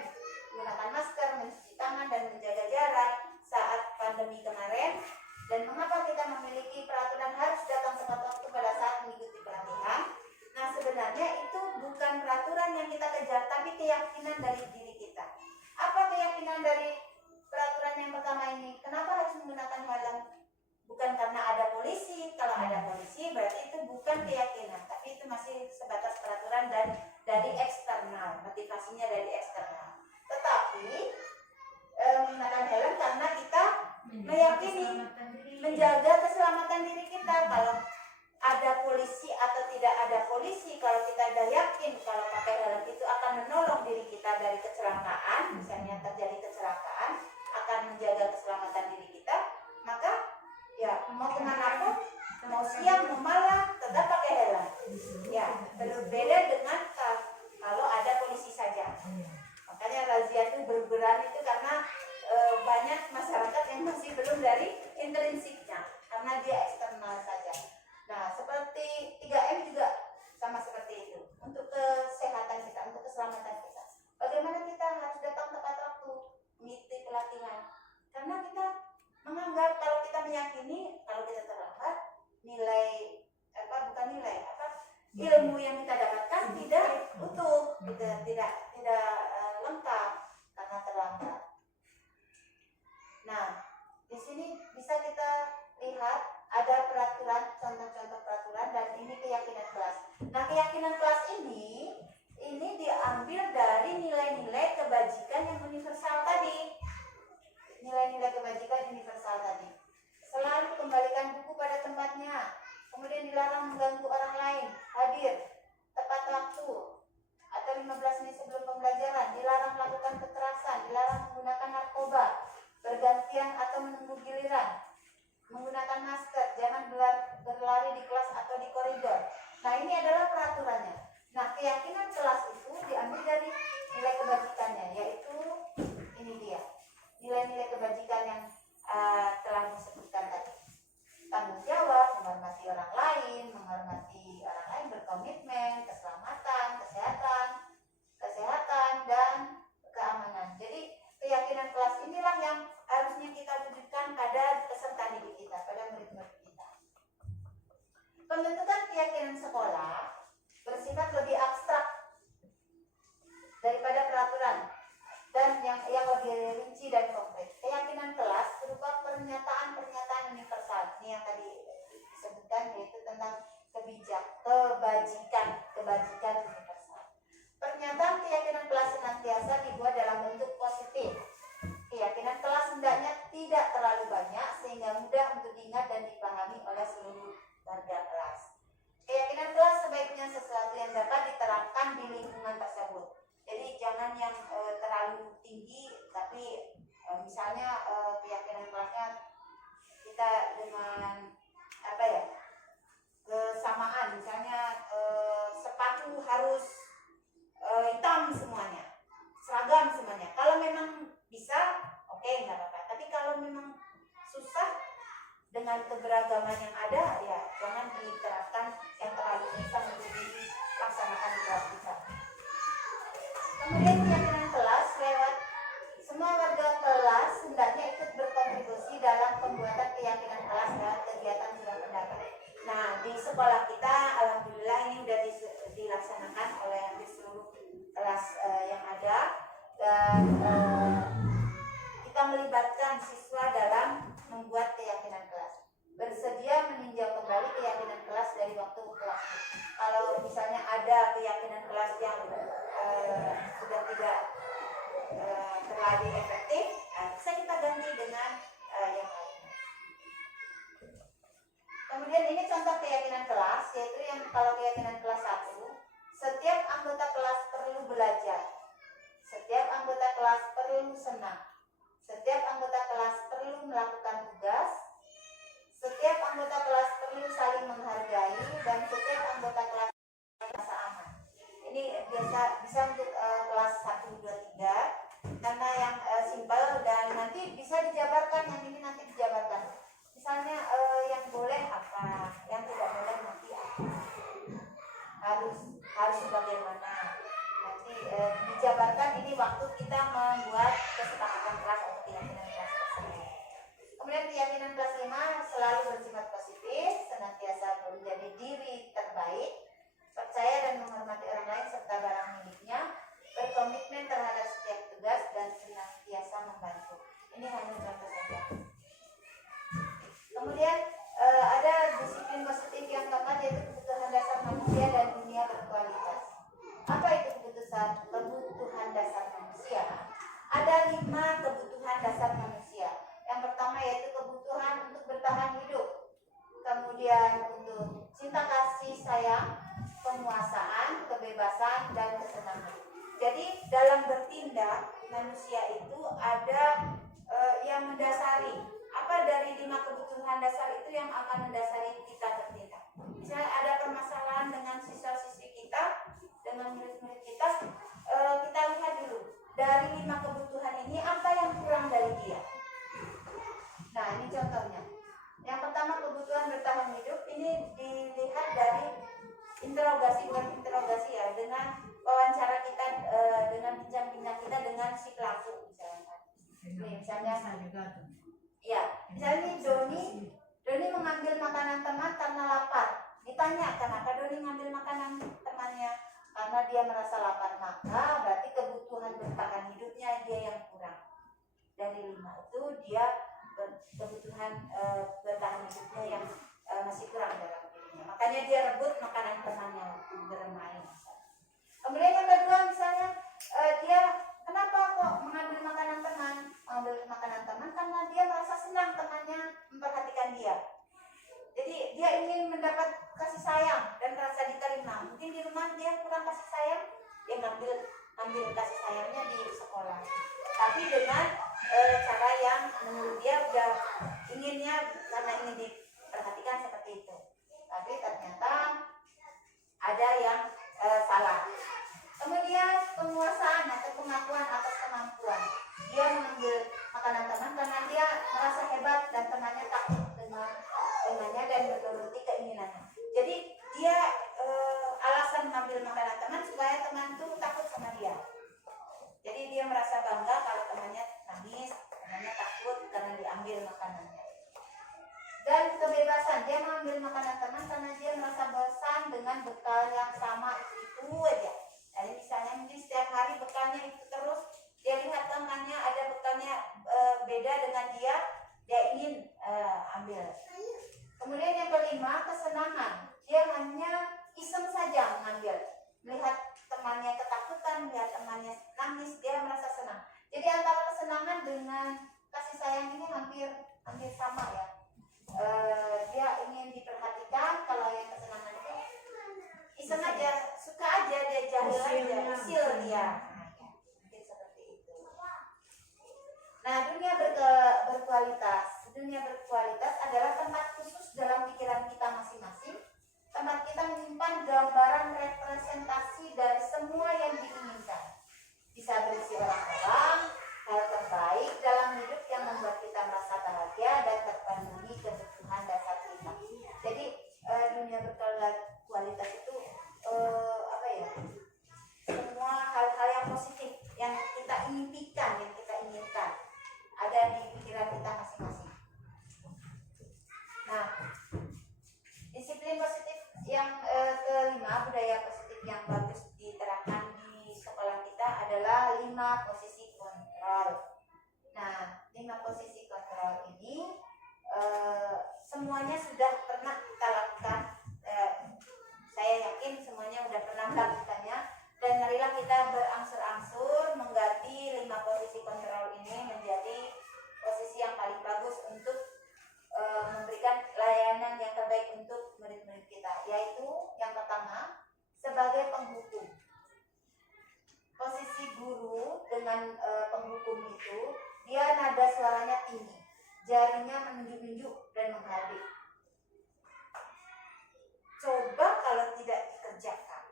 menggunakan masker, mencuci tangan, dan menjaga jarak saat pandemi kemarin? Dan mengapa kita memiliki peraturan harus datang tepat waktu pada saat mengikuti pelatihan? Nah, sebenarnya itu bukan peraturan yang kita kejar, tapi keyakinan dari diri kita. Apa keyakinan dari peraturan yang pertama ini? Kenapa harus menggunakan helm? Bukan karena ada polisi. Kalau ada polisi berarti itu bukan keyakinan, tapi itu masih sebatas peraturan dan dari eksternal, motivasinya dari eksternal. Tetapi menggunakan helm karena kita meyakini menjaga keselamatan diri kita. Kalau ada polisi atau tidak ada polisi, kalau kita sudah yakin kalau pakai helm itu akan menolong diri kita dari kecelakaan, misalnya terjadi kecelakaan, akan menjaga keselamatan diri kita, maka ya mau kemanapun, mau siang mau malam tetap pakai helm. Ya, berbeda dengan kalau ada polisi saja. Makanya razia itu berberan itu karena banyak masyarakat yang masih belum dari intrinsiknya, karena dia eksternal saja. Nah, ilmu yang kita dapatkan tidak utuh, tidak lengkap karena terlambat. Nah, di sini bisa kita lihat ada peraturan, contoh-contoh peraturan, dan ini keyakinan kelas. Nah, keyakinan kelas ini diambil dari nilai-nilai kebajikan yang universal tadi. Nilai-nilai kebajikan universal tadi. Selalu kembalikan buku pada tempatnya. Kemudian dilarang mengganggu orang lain. Hadir tepat waktu atau 15 menit sebelum pembelajaran. Dilarang melakukan kekerasan. Dilarang menggunakan narkoba. Bergantian atau menunggu giliran. Menggunakan masker. Jangan berlari di kelas atau di koridor. Nah, ini adalah peraturannya. Nah, keyakinan kelas itu diambil dari nilai kebajikannya, yaitu ini dia. Nilai-nilai kebajikan yang telah disebutkan tadi. Tanggung jawab, menghormati orang lain, berkomitmen, keselamatan, kesehatan, dan keamanan. Jadi keyakinan kelas inilah yang harusnya kita wujudkan pada peserta didik kita, pada murid-murid kita. Pembentukan keyakinan sekolah bersifat lebih abstrak daripada peraturan dan yang lebih rinci dan konkret. Keyakinan kelas berupa pernyataan-pernyataan universal. Ini yang tadi disebutkan, yaitu tentang kebajikan universal. Pernyataan keyakinan kelas senantiasa dibuat dalam bentuk positif. Keyakinan kelas hendaknya tidak terlalu banyak sehingga mudah untuk diingat dan dipahami oleh seluruh warga kelas. Keyakinan kelas sebaiknya sesuatu yang dapat diterapkan di lingkungan tersebut. Jadi jangan yang terlalu tinggi, tapi misalnya keyakinan kelasnya kita dengan kesamaan, misalnya sepatu harus hitam semuanya, seragam semuanya. Kalau memang bisa, oke, nggak apa-apa. Tapi kalau memang susah dengan keberagaman yang ada, ya jangan diterapkan yang terlalu bisa untuk dilaksanakan di kelas kita. Kemudian keyakinan kelas lewat semua warga kelas hendaknya ikut berkontribusi dalam pembuatan keyakinan kelas lewat kegiatan surat pendapat. Nah, di sekolah kita alhamdulillah ini sudah dilaksanakan oleh hampir seluruh kelas yang ada, dan kita melibatkan siswa dalam membuat keyakinan kelas. Bersedia meninjau kembali keyakinan kelas dari waktu ke waktu. Kalau misalnya ada keyakinan kelas yang sudah tidak terlalu efektif, bisa kita ganti dengan yang lain. Kemudian ini contoh keyakinan kelas, yaitu yang kalau keyakinan kelas 1, setiap anggota kelas perlu belajar, setiap anggota kelas perlu senang, setiap anggota kelas perlu melakukan tugas, setiap anggota kelas perlu saling menghargai, dan setiap anggota kelas merasa aman. Ini bisa untuk kelas 1, 2, 3 karena yang simpel, dan nanti bisa dijabarkan, yang ini nanti dijabarkan. Misalnya yang boleh apa, yang tidak boleh nanti apa, harus bagaimana, nanti dijabarkan ini waktu kita membuat kesepakatan kelas atau keyakinan kelas tersebut. Kemudian keyakinan kelas 5 selalu bersifat positif, senantiasa menjadi diri terbaik, percaya dan menghormati orang lain serta barang miliknya, berkomitmen terhadap setiap tugas, dan senantiasa membantu. Ini hanya contoh saja. Kemudian ada disiplin positif yang keempat, yaitu kebutuhan dasar manusia dan dunia berkualitas. Apa itu kebutuhan dasar manusia? Ada 5 kebutuhan dasar manusia. Yang pertama yaitu kebutuhan untuk bertahan hidup, kemudian untuk cinta kasih sayang, penguasaan, kebebasan, dan kesenangan. Jadi dalam bertindak manusia itu ada yang mendasari. Apa dari 5 kebutuhan dasar itu yang akan mendasari kita bertindak? Misalnya ada permasalahan dengan siswa-siswi kita, dengan murid-murid kita, kita lihat dulu dari 5 kebutuhan ini apa yang kurang dari dia. Nah, ini contohnya. Yang pertama kebutuhan bertahan hidup, ini dilihat dari interogasi, bukan interogasi ya, dengan wawancara kita, dengan bincang-bincang kita dengan si pelaku misalnya. Misalnya misalnya Doni mengambil makanan teman karena lapar. Ditanya, kenapa Doni mengambil makanan merasa lapar, maka berarti kebutuhan bertahan hidupnya dia yang kurang. Dari 5 itu dia kebutuhan bertahan hidupnya yang masih kurang dalam dirinya. Makanya dia rebut makanan temannya waktu bermain. Kemudian yang kedua misalnya dia kenapa kok mengambil makanan teman? Mengambil makanan teman karena dia merasa senang temannya memperhatikan dia. Jadi dia ingin mendapat kasih sayang dan rasa diterima. Mungkin di rumah dia kurang kasih sayang, dia ngambil kasih sayangnya di sekolah. Tapi dengan cara yang menurut dia udah inginnya karena ingin diperhatikan seperti itu. Tapi ternyata ada yang salah. Kemudian penguasaan atau pengakuan atas kemampuan. Dia mengambil makanan teman karena dia merasa hebat dan temannya takut dengannya dan menuruti keinginannya. Jadi dia alasan mengambil makanan teman supaya teman itu takut sama dia. Jadi dia merasa bangga kalau temannya nangis, temannya takut karena diambil makanannya. Dan kebebasan, dia mengambil makanan teman karena dia merasa bosan dengan bekal yang sama itu aja. Jadi misalnya mungkin setiap hari bekalnya itu terus, dia lihat temannya ada bekalnya beda dengan dia ingin ambil. Kemudian yang kelima, kesenangan. Dia hanya iseng saja mengambil. Melihat temannya ketakutan, melihat temannya nangis, dia merasa senang. Jadi antara kesenangan dengan kasih sayang ini hampir sama ya. Dia ingin diperhatikan, kalau yang kesenangan itu iseng aja, suka aja, dia jahil aja, usil dia. Mungkin seperti itu. Nah, dunia berkualitas. Dunia berkualitas adalah tempat khusus dalam pikiran kita masing-masing. Tempat kita menyimpan gambaran representasi dari semua yang diinginkan. Bisa berisi orang-orang, hal terbaik dalam hidup yang membuat kita merasa bahagia dan terpenuhi kebutuhan dasar kita. Jadi dunia berkualitas itu semua hal-hal yang positif yang kita impikan, yang kita inginkan ada di pikiran kita masing-masing. Nah, disiplin positif yang kelima, budaya positif yang bagus diterapkan di sekolah kita adalah 5 posisi kontrol. Nah, 5 posisi kontrol ini semuanya sudah pernah kita lakukan. Saya yakin semuanya sudah pernah melakukannya. Dan marilah kita berangsur-angsur mengganti 5 posisi kontrol ini menjadi posisi yang paling bagus untuk memberikan layanan yang terbaik untuk murid-murid kita. Yaitu yang pertama, sebagai penghukum. Posisi guru dengan penghukum itu, dia nada suaranya tinggi, jarinya menunjuk-nunjuk dan menghardik. Coba kalau tidak dikerjakan,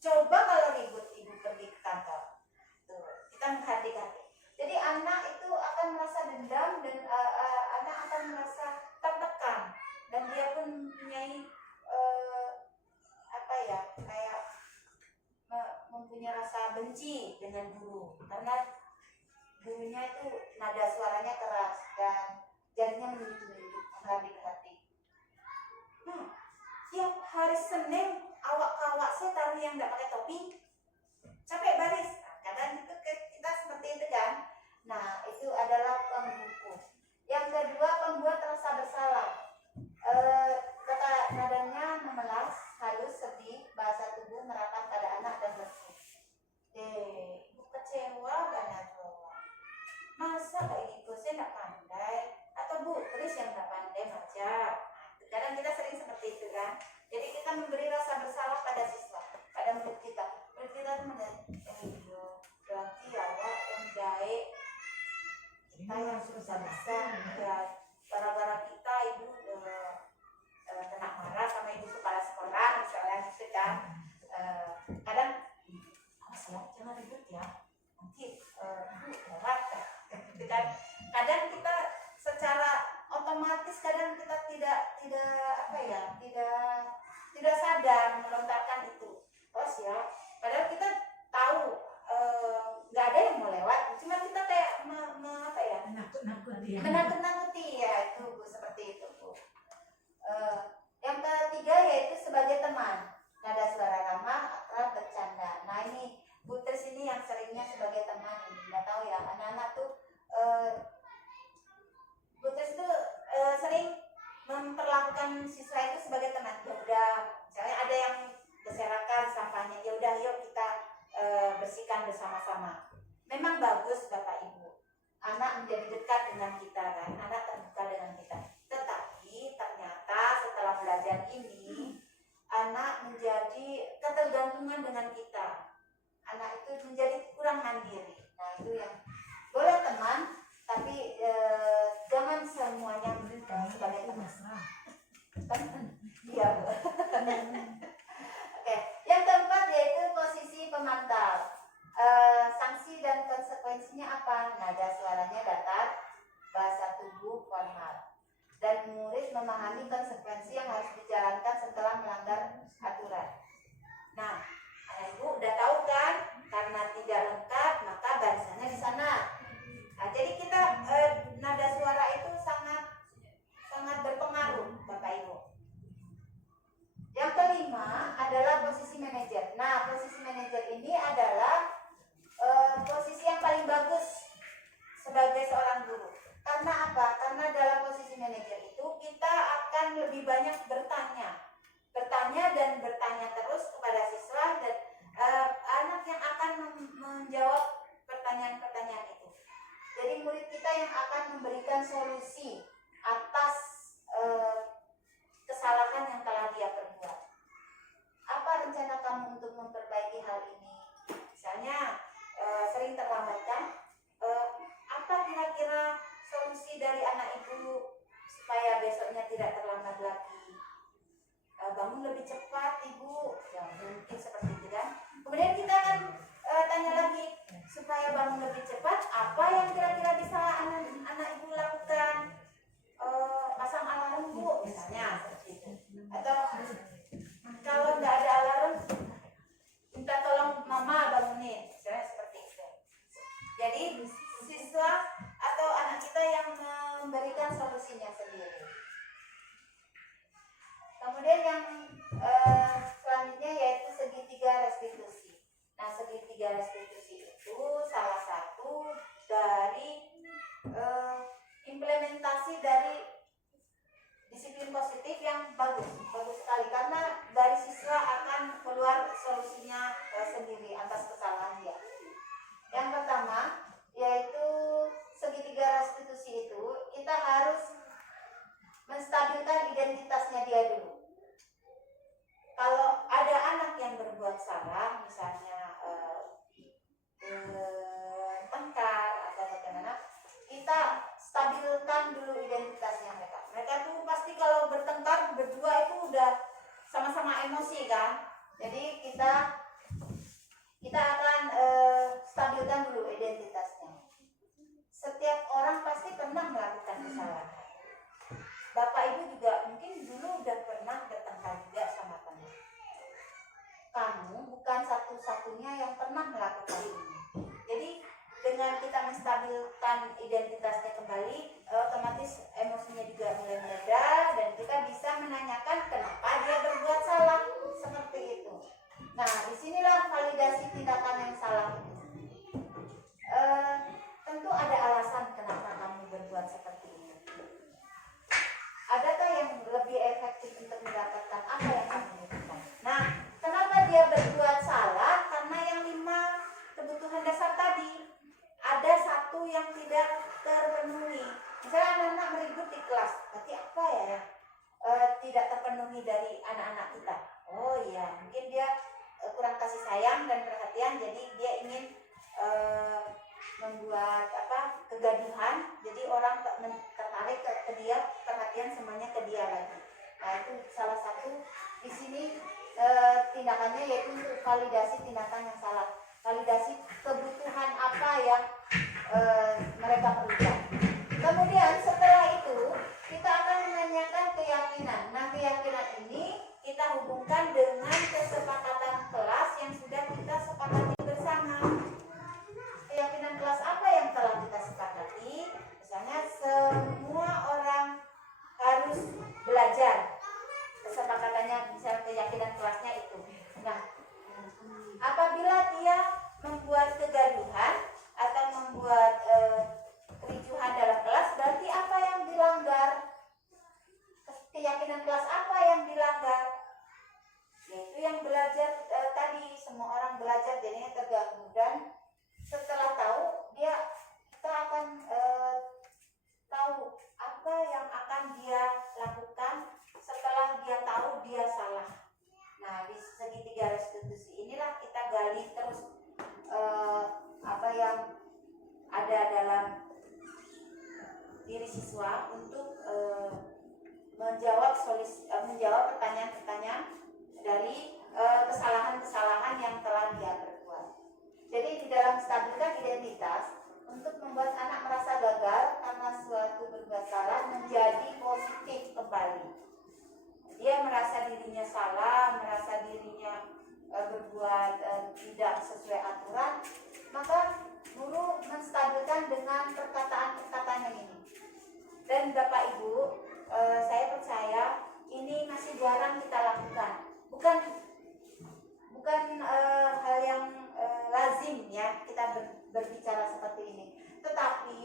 coba kalau ribut ibu pergi ke kantor, tuh kita menghardik-hardik. Jadi anak itu akan merasa dendam dan anak akan merasa tertekan dan dia pun mempunyai mempunyai rasa benci dengan guru karena gurunya itu nada suaranya keras dan jarinya menunjuk-nunjuk, menghardik-hardik. Tiap hari Senin awak saya taruh yang tidak pakai topi, capek baris. Kadang itu kita seperti itu kan. Nah, itu adalah penghukum. Yang kedua, pembuat rasa bersalah. Kata nadanya memelas, halus, sedih, bahasa tubuh meratap pada anak dan lesu. Ibu kecewa banget loh. Masa kayak gitu saya tidak pandai? Atau Bu Tris yang tidak pandai baca? Kadang kita sering seperti itu kan. Jadi kita memberi rasa bersalah pada siswa, pada murid kita. Murid kita itu berarti Allah yang baik. Kita yang susah-susah ya, gara-gara kita ibu kena marah sama ibu kepala sekolah misalnya gitu kan. Kadang awas ya, jangan ribut ya, nanti ibu lewat gitu kan. Kadang kita secara otomatis kadang kita tidak sadar melontarkan itu. Awas ya, padahal kita tahu nggak ada yang mau lewat, cuma kita kayak menakut-nakuti ya itu Bu, seperti itu Bu. Yang ketiga yaitu sebagai teman, nada suara ramah, akrab, bercanda. Nah ini belajar ini, anak menjadi ketergantungan dengan kita. Anak itu menjadi kurang mandiri. Nah itu yang boleh teman, tapi jangan semuanya sebagai teman. Iya. Oke, yang keempat yaitu posisi pemantau. Sanksi dan konsekuensinya apa? Nada suaranya datar, bahasa tubuh formal, dan murid memahami konsekuensi yang harus dijalankan setelah melanggar aturan. Nah, anak ibu udah tahu kan? Karena tidak lengkap maka barisannya di sana. Nah, jadi kita nada suara itu sangat berpengaruh, Bapak Ibu. Yang kelima adalah posisi manajer. Nah, posisi manajer ini adalah posisi yang paling bagus sebagai seorang guru. Karena apa? Karena dalam posisi manajer itu kita akan lebih banyak bertanya dan bertanya terus kepada siswa dan anak yang akan menjawab pertanyaan-pertanyaan itu. Jadi murid kita yang akan memberikan solusi atas kesalahan yang telah dia perbuat. Apa rencana kamu untuk memperbaiki hal ini? Misalnya sering terlambat kan? Apa kira-kira solusi dari anak ibu supaya besoknya tidak terlambat lagi? Bangun lebih cepat ibu, ya mungkin seperti itu kan? Kemudian kita akan tanya lagi, supaya bangun lebih cepat, apa yang kira-kira bisa anak ibu lakukan? Pasang alarm bu, misalnya seperti itu. Atau kalau nggak ada alarm, minta tolong mama bangunin, misalnya seperti itu. Jadi siswa atau anak kita yang memberikan solusinya sendiri. Kemudian yang selanjutnya yaitu segitiga restitusi. Nah, segitiga restitusi itu salah satu dari implementasi dari disiplin positif yang bagus sekali, karena dari siswa akan keluar solusinya sendiri atas kesalahan dia. Yang pertama yaitu segitiga restitusi itu kita harus menstabilkan identitasnya dia dulu. Kalau ada anak yang berbuat salah, misalnya tengkar atau bagaimana, kita stabilkan dulu identitasnya mereka. Mereka tuh pasti kalau bertengkar berdua itu udah sama-sama emosi kan. Jadi kita akan stabilkan dulu identitasnya. Setiap orang pasti pernah melakukan kesalahan. Bapak Ibu juga mungkin dulu udah pernah bertengkar juga sama teman. Kamu bukan satu-satunya yang pernah melakukan ini. Jadi dengan kita menstabilkan identitasnya kembali, otomatis emosinya juga mulai mereda dan kita bisa menanyakan kenapa dia berbuat salah seperti itu. Nah, disinilah validasi tindakan yang salah itu. Tentu ada alasan kenapa kamu berbuat seperti ini. Adakah yang lebih efektif untuk mendapatkan apa yang kamu inginkan? Nah, kenapa dia berbuat salah? Karena yang 5 kebutuhan dasar tadi ada satu yang tidak terpenuhi. Misalnya anak-anak meribut di kelas, berarti apa ya yang tidak terpenuhi dari anak-anak kita? Oh iya, mungkin dia kurang kasih sayang dan perhatian, jadi dia ingin membuat kegaduhan, jadi orang tertarik ke dia, perhatian semuanya ke dia lagi. Nah, itu salah satu di sini tindakannya, yaitu untuk validasi tindakan yang salah, validasi kebutuhan apa yang mereka perlukan. Kemudian setelah itu kita akan menanyakan keyakinan. Nah, keyakinan ini kita hubungkan dengan kesepakatan kelas yang sudah kita sepakati bersama. Keyakinan kelas apa yang telah kita sepakati? Misalnya semua orang harus belajar. Kesepakatannya, misalnya keyakinan kelasnya itu. Nah, apabila dia membuat kegaduhan atau membuat kericuhan dalam kelas, berarti apa yang dilanggar? Keyakinan kelas apa yang dilanggar? siswa untuk menjawab pertanyaan-pertanyaan dari kesalahan-kesalahan yang telah dia perbuat. Jadi di dalam stabilkan identitas, untuk membuat anak merasa gagal karena suatu berbuat salah menjadi positif kembali. Dia merasa dirinya salah, merasa dirinya berbuat tidak sesuai aturan, maka guru menstabilkan dengan perkataan-perkataan yang ini. Dan Bapak Ibu, saya percaya ini masih jarang kita lakukan. Bukan hal yang lazim ya kita berbicara seperti ini. Tetapi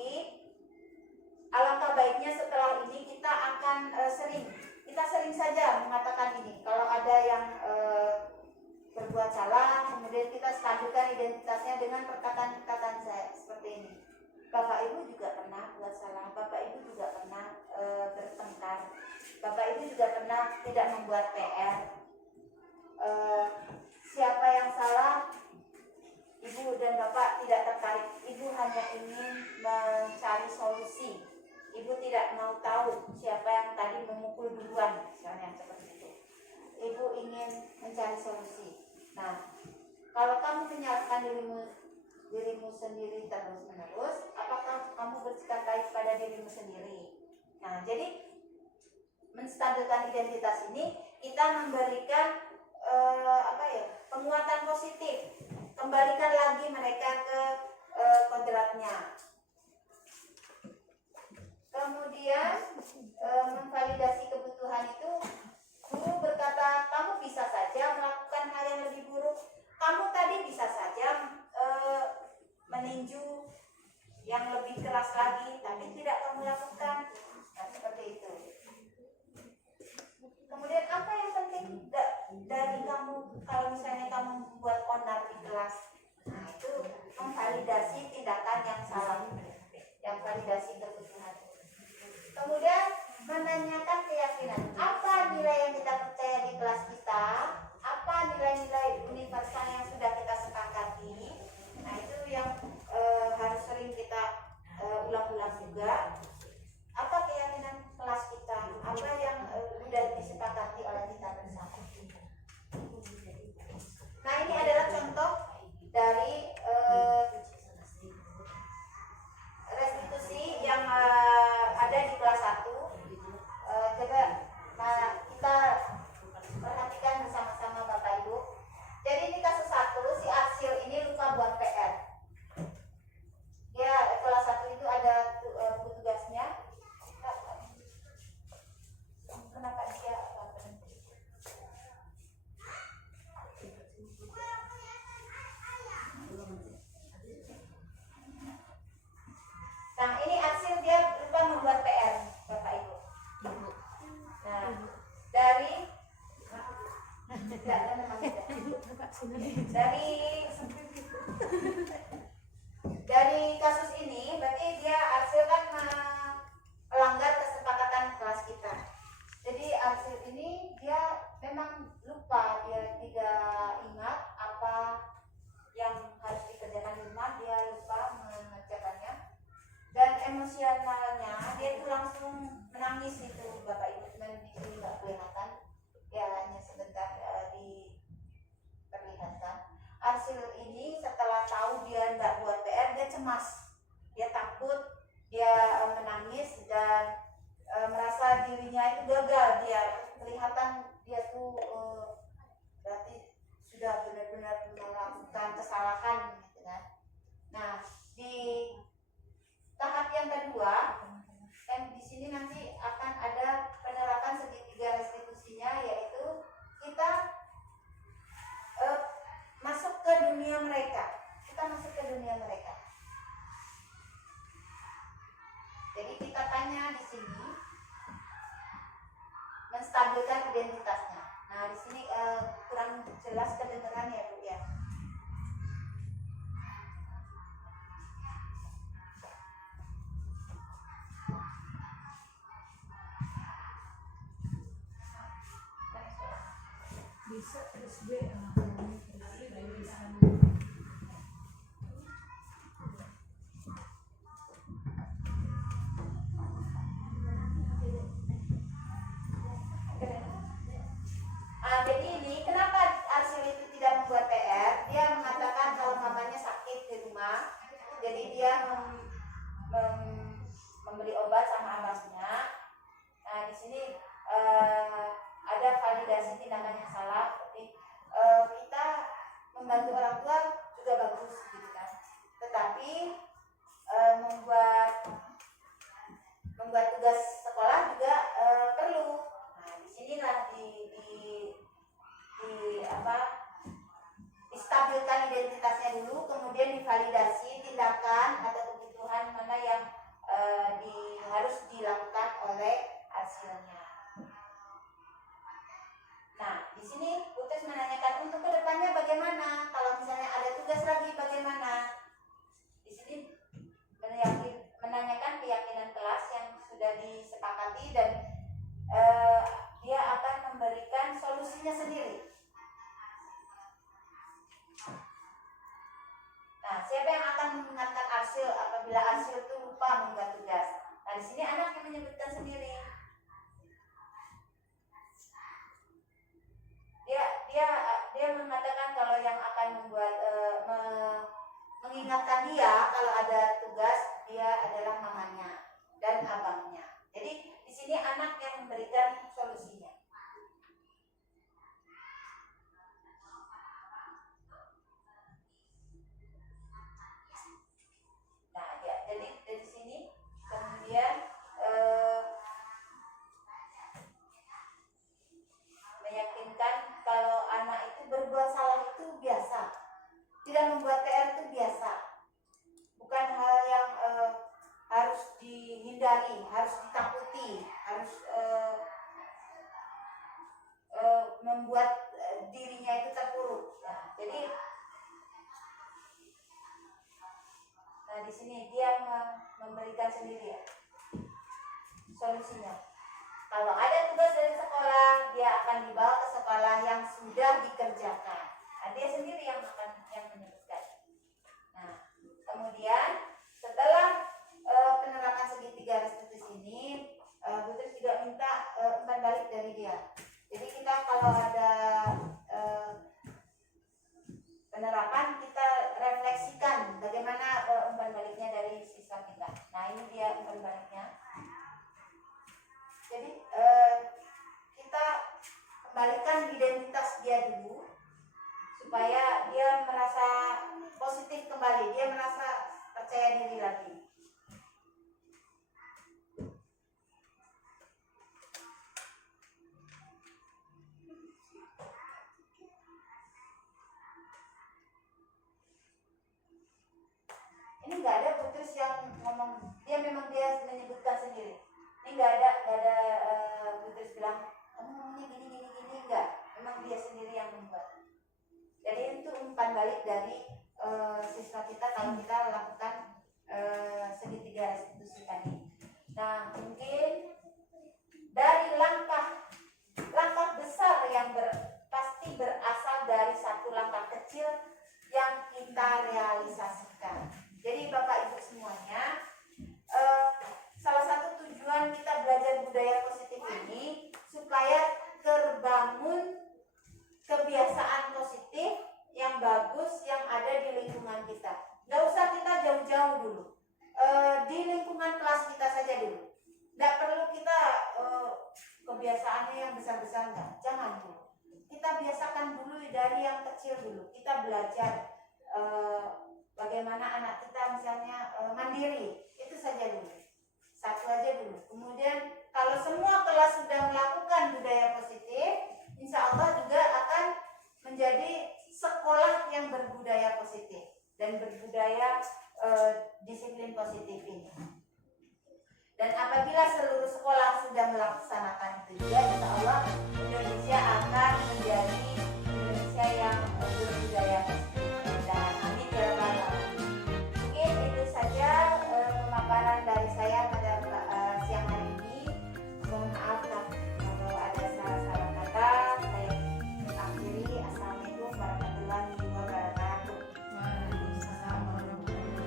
alangkah baiknya setelah ini kita akan sering saja mengatakan ini. Kalau ada yang berbuat salah, kemudian kita stabilkan identitasnya dengan perkataan-perkataan saya seperti ini. Bapak Ibu juga pernah buat salah, Bapak Ibu juga pernah bertengkar, Bapak Ibu juga pernah tidak membuat PR. Siapa yang salah, Ibu dan Bapak tidak tertarik. Ibu hanya ingin mencari solusi. Ibu tidak mau tahu siapa yang tadi memukul duluan, misalnya seperti itu. Ibu ingin mencari solusi. Nah, kalau kamu menyalahkan dirimu sendiri terus-menerus, apakah kamu bersikap baik pada dirimu sendiri? Nah, jadi menstabilkan identitas ini kita memberikan penguatan positif. Kembalikan lagi mereka ke kodratnya. Kemudian memvalidasi kebutuhan itu, guru berkata kamu bisa saja melakukan hal yang lebih buruk. Kamu tadi bisa saja meninju yang lebih keras lagi, tapi tidak kamu lakukan. Nah, seperti itu. Kemudian apa yang penting dari kamu kalau misalnya kamu buat onar di kelas? Nah, itu memvalidasi tindakan yang salah, yang validasi kebutuhan. Kemudian menanyakan keyakinan. Apa nilai yang kita percaya di kelas kita? Apa nilai-nilai universal yang sudah kita sepakati? Nah, itu yang harus sering kita ulang-ulang juga. Apa keyakinan kelas kita? Apa yang sudah disepakati oleh kita bersama? Nah, ini adalah contoh dari restitusi yang ada di kelas 1. Coba kita perhatikan bersama-sama Bapak Ibu. Jadi ini kasus 1, si Arsil ini lupa buat PR. Dia kelas 1 itu ada tugasnya. Kenapa dia Nah, ini Arsil dia lupa membuat PR, Bapak Ibu. Nah, dari kasus ini berarti dia Arsil kan melanggar kesepakatan kelas kita. Jadi Arsil ini dia memang lupa, dia tidak ingat apa yang harus dikerjakan di rumah, dia lupa mengerjakannya. Dan emosionalnya dia itu langsung menangis itu Bapak Ibu, cuman di sini nggak kelihatan, ya hanya sebentar diperlihatkan. Arsil ini setelah tahu dia nggak buat PR, dia cemas, dia takut, dia menangis dan merasa dirinya itu gagal. Dia kelihatan dia tuh berarti sudah benar-benar melakukan kesalahan gitu kan. Nah, di tahap yang kedua, di sini nanti akan ada penerapan segitiga restitusinya, yaitu kita masuk ke dunia mereka. Jadi kita tanya di sini, menstabilkan identitasnya. Nah, di sini kurang jelas kedengaran ya Bu ya. Bisa SD memvalidasi tindakan yang salah. Seperti kita membantu orang tua juga bagus gitu kan, tetapi membuat tugas sekolah juga perlu. Nah, disinilah distabilkan identitasnya dulu, kemudian divalidasi tindakan atau kebutuhan mana yang harus dilakukan oleh hasilnya. Nah, di sini Putus menanyakan untuk kedepannya bagaimana, kalau misalnya ada tugas lagi bagaimana. Di sini menanyakan keyakinan kelas yang sudah disepakati dan dia akan memberikan solusinya sendiri. Nah, siapa yang akan mengingatkan Arsil apabila Arsil itu lupa membuat tugas? Nah, di sini anak yang menyebutkan sendiri. Dia mengatakan kalau yang akan mengingatkan dia kalau ada tugas, dia adalah mamanya dan abangnya. Jadi di sini anak yang memberikan solusinya. Nah, ya, jadi dari sini kemudian meyakinkan kalau anak itu berbuat salah itu biasa, tidak membuat PR itu biasa, bukan hal yang harus dihindari, harus ditakuti, harus membuat dirinya itu terpuruk. Nah, jadi di sini dia memberikan sendiri ya solusinya. Kalau ada tugas dari sekolah, dia akan dibawa ke sekolah yang sudah dikerjakan. Nah, dia sendiri yang menyebutkan. Nah, kemudian setelah penerapan segitiga restitusi ini, Putri juga minta umpan balik dari dia. Jadi kita kalau ada penerapan, kita refleksikan bagaimana umpan baliknya dari siswa kita. Nah, ini dia umpan baliknya. Jadi kita kembalikan identitas dia dulu supaya dia merasa positif kembali, dia merasa percaya diri lagi. Ini nggak ada Putus yang ngomong, dia menyebutkan sendiri. Ini nggak ada Putus bilang kamu ngomongnya gini nggak. Memang dia sendiri yang membuat. Jadi itu umpan balik dari siswa kita kalau kita lakukan segitiga restitusi tadi. Nah, mungkin dari langkah besar yang pasti berasal dari satu langkah kecil yang kita realisasikan. Jadi Bapak Ibu semuanya, salah satu tujuan kita belajar budaya positif ini supaya terbangun kebiasaan positif yang bagus yang ada di lingkungan kita. Nggak usah kita jauh-jauh dulu, di lingkungan kelas kita saja dulu. Nggak perlu kita kebiasaannya yang besar-besar, nggak. Jangan dulu. Kita biasakan dulu dari yang kecil dulu. Kita belajar bagaimana anak kita misalnya mandiri, itu saja dulu. Satu aja dulu. Kemudian kalau semua kelas sudah melakukan budaya positif, insya Allah juga akan menjadi sekolah yang berbudaya positif dan berbudaya disiplin positif ini. Dan apabila seluruh sekolah sudah melaksanakan itu juga, insya Allah Indonesia akan menjadi Indonesia yang berbudaya positif. Dan amin ya rabbal alamin. Mungkin itu saja pemaparan dari saya pada siang hari ini. Mohon maaf kalau ada salah-salah kata. Saya akhiri. Assalamualaikum warahmatullahi wabarakatuh. Waalaikumsalam warahmatullahi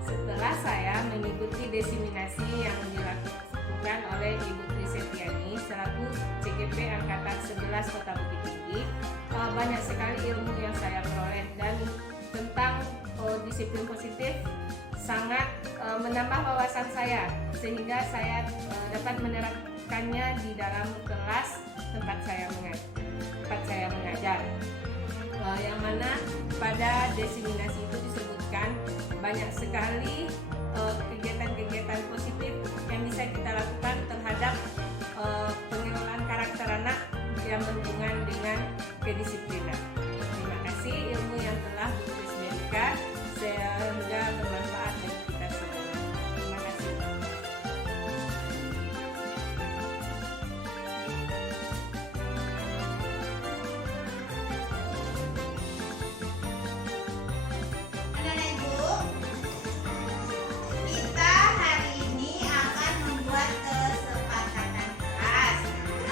Setelah saya mengikuti desiminasi yang dilakukan oleh Ibu Tri Septiani selaku CGP Angkatan 11 Kota Bukit Tinggi, banyak sekali ilmu yang saya peroleh dan tentu disiplin positif sangat menambah wawasan saya, sehingga saya dapat menerapkannya di dalam kelas tempat saya mengajar. Yang mana pada desiminasi itu disebutkan banyak sekali kegiatan-kegiatan positif yang bisa kita lakukan terhadap pengelolaan karakter anak yang berhubungan dengan kedisiplinan. Terima kasih ilmu yang telah Bu Kris berikan, sehingga bermanfaat bagi kita semua. Terima kasih. Anak-anak Ibu, kita hari ini akan membuat kesepakatan kelas.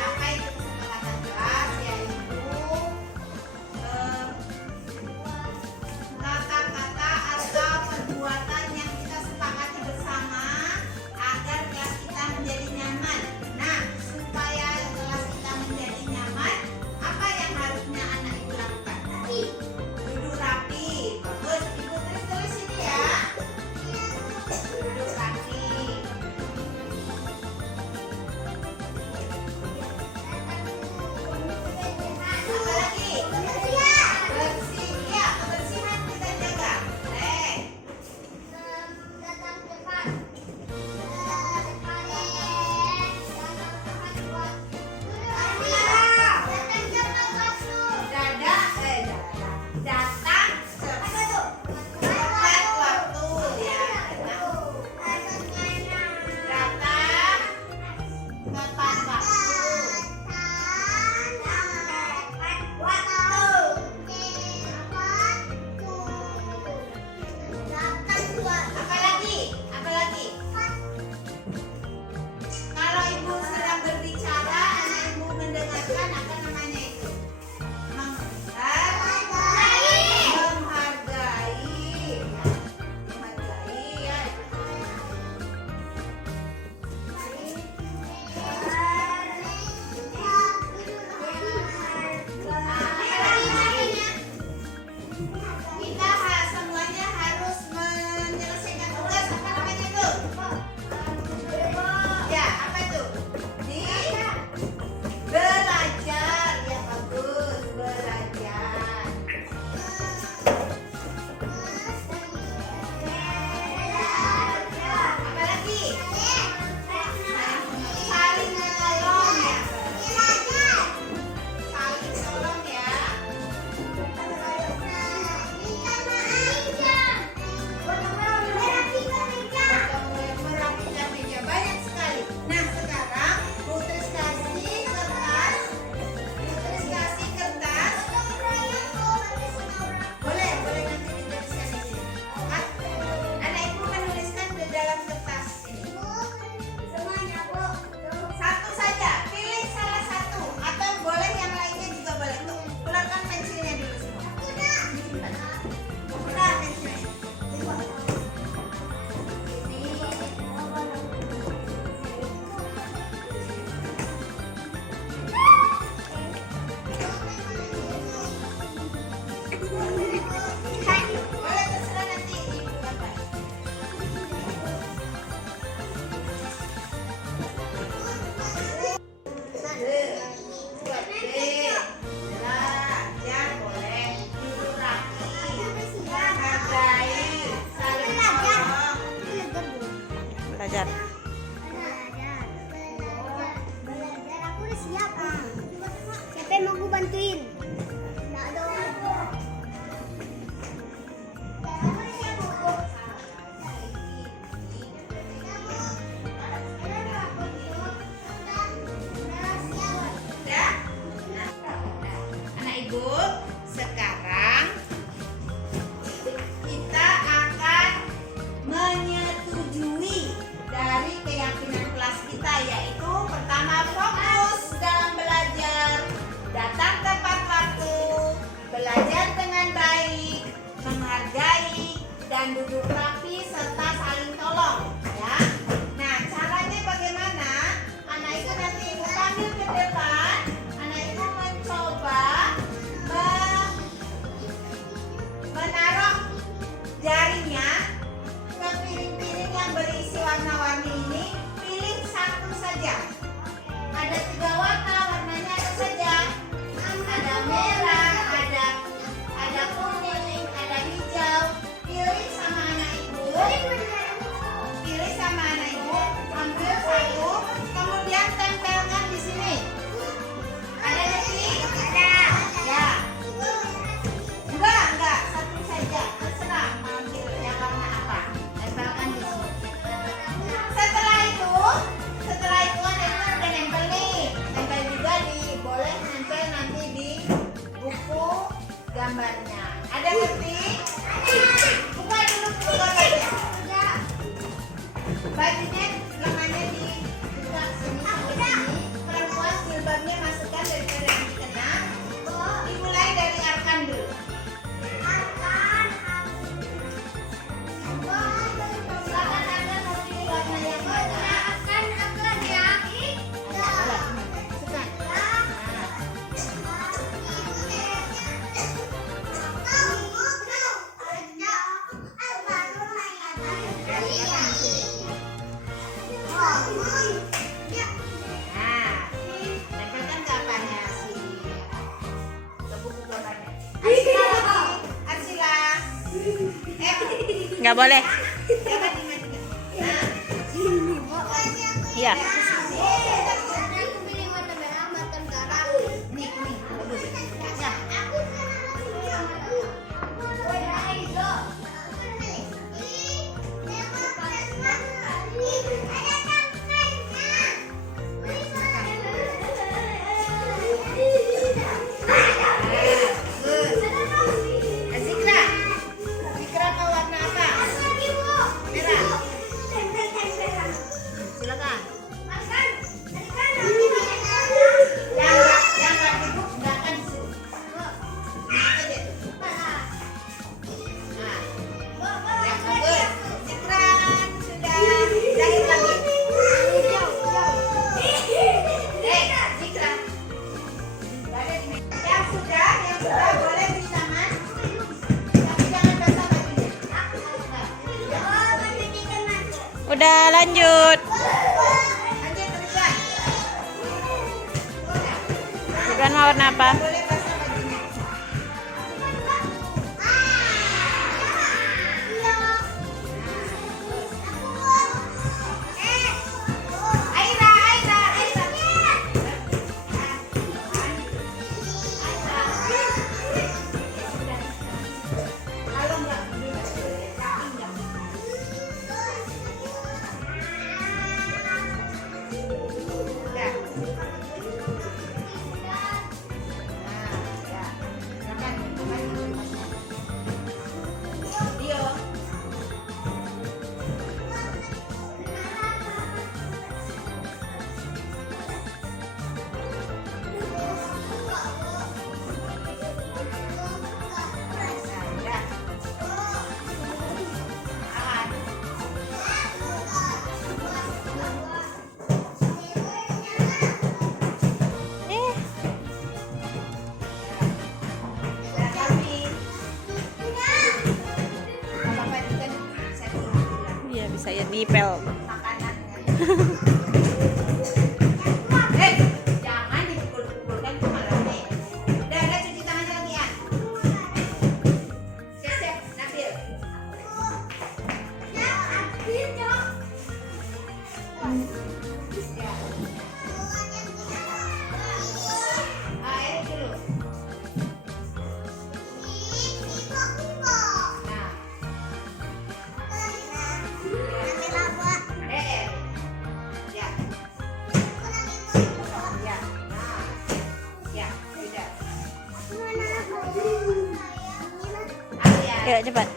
Apa itu kesepakatan kelas? Yaitu kata-kata atau perbuatan yang kita sepakati bersama agar kelas kita menjadi nyaman. Nah, supaya kelas kita menjadi nyaman, apa yang harusnya anak Ibu lakukan? Duduk rapi. Bagus, Ibu tulis ini ya. Duduk rapi. Apa lagi? Bersih. Ya, kebersihan kita jaga. Boleh. Datang tepat waktu ya. Datang tepat waktu. Apalagi? Kalau Ibu sedang berbicara, anak Ibu mendengarkan, apa namanya itu? Menghargai ya. Kita semuanya harus menyelesaikan tugas, apa namanya itu? Ya, apa itu? Belajar, ya bagus, belajar. Apalagi? Saling menolong ya. Saling tolong ya. Merapikan meja banyak sekali. Nah, sekarang Bu Kris kasih kertas. Boleh nanti dituliskan di sini. Anak Ibu menuliskan di dalam kertas ini. Satu saja, pilih salah satu atau boleh yang lainnya juga boleh. Tuh, keluarkan pensilnya dulu semua. Udah pensilnya. Boleh terserah nanti Ibu apa. Buat B. Belajar boleh. Duduk rapi. Menghargai. Saling tolong. Belajar. Belajar aku udah siap. Siapa yang mau gue bantuin? Nggak ada orang. Udah? Nah, anak Ibu, sekarang kita akan menyetujui dari keyakinan kelas kita, yaitu pertama fokus dalam belajar, datang tepat waktu, belajar dengan baik, menghargai, dan duduk rapi serta saling tolong ya. Nah, caranya bagaimana? Anak itu nanti Ibu panggil ke depan, anak Ibu mencoba menaruh jari Nah, tempelkan gambarnya ke buku gambarnya. Arsila. Nggak boleh. Jangan dimajukan. Nah, Iya. Aku pilih warna merah, mata merah. nih, bagus. Ya. Zikra. Zikra mau warna apa? Merah. Silakan. Yang nggak sibuk nggak akan disuruh. Nah, ya bagus. Zikra sudah jahit lagi. Zikra. Yang sudah boleh di taman. Tapi jangan basah bajunya. Udah lanjut. Lanjut kerja. Bukan mau warna apa? Boleh basah bajunya. Aira. Kalau enggak, udah. Dio. Udah. Aman. Udah kami. Bapak juga saya bilang Iya bisa ya dipel. makanan kan. Jangan dipukul-pukulkan itu malah nih. Udah cuci tangannya lagi ya. Siap-siap, Nabil. Ya. Air dulu. Nah. Ya. Ya. Nah. Ya, sudah. Ya. Yuk cepat.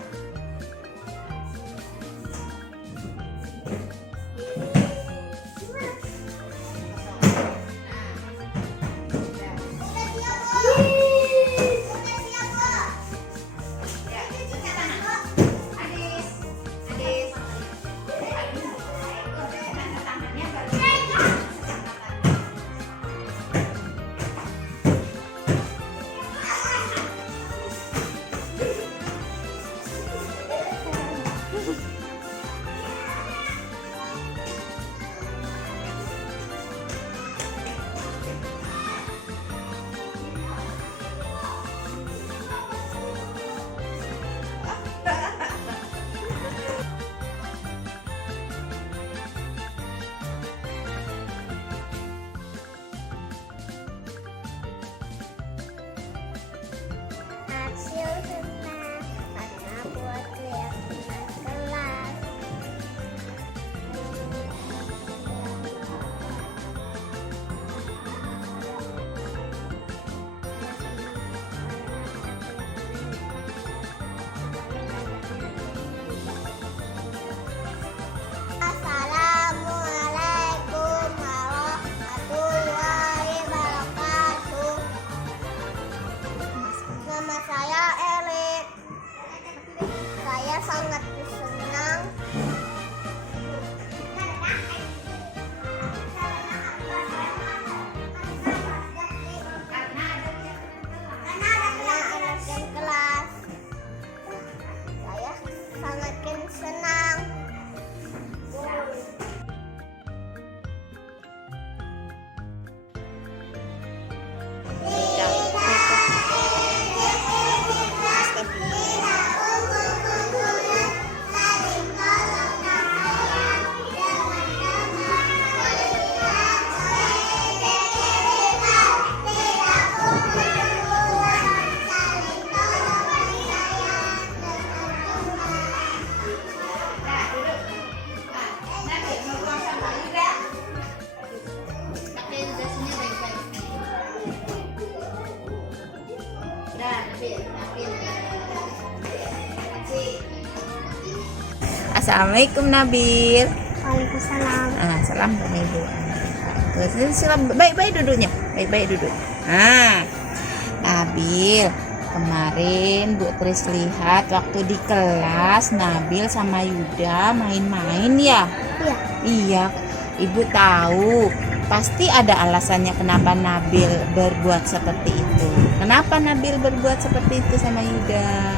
Hasil senang karena buat lihat kelas. Assalamualaikum warahmatullahi wabarakatuh. Nama saya Elit. Saya sangat senang karena ada kelas. Saya sangat senang Assalamualaikum Nabil. Waalaikumsalam. Salam sama ibu. Terus salam, baik-baik duduknya, baik-baik duduk. Nabil, kemarin Bu Tris lihat waktu di kelas Nabil sama Yuda main-main ya. Iya. Iya, ibu tahu. Pasti ada alasannya kenapa Nabil berbuat seperti itu. Kenapa Nabil berbuat seperti itu sama Yuda?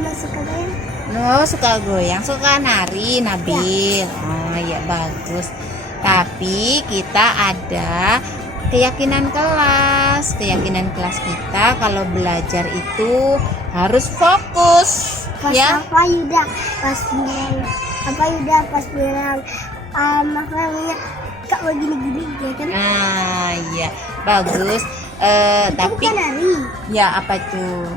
Mama suka goyang. No, suka goyang, suka nari Nabil. Oh ya bagus. Tapi kita ada keyakinan kelas. Keyakinan kelas kita kalau belajar itu harus fokus. Pas Ya. apa Yuda pas bilang makanya kak begini-gini ya kan? Iya, bagus. Itu Tapi bukan nari. ya apa tuh?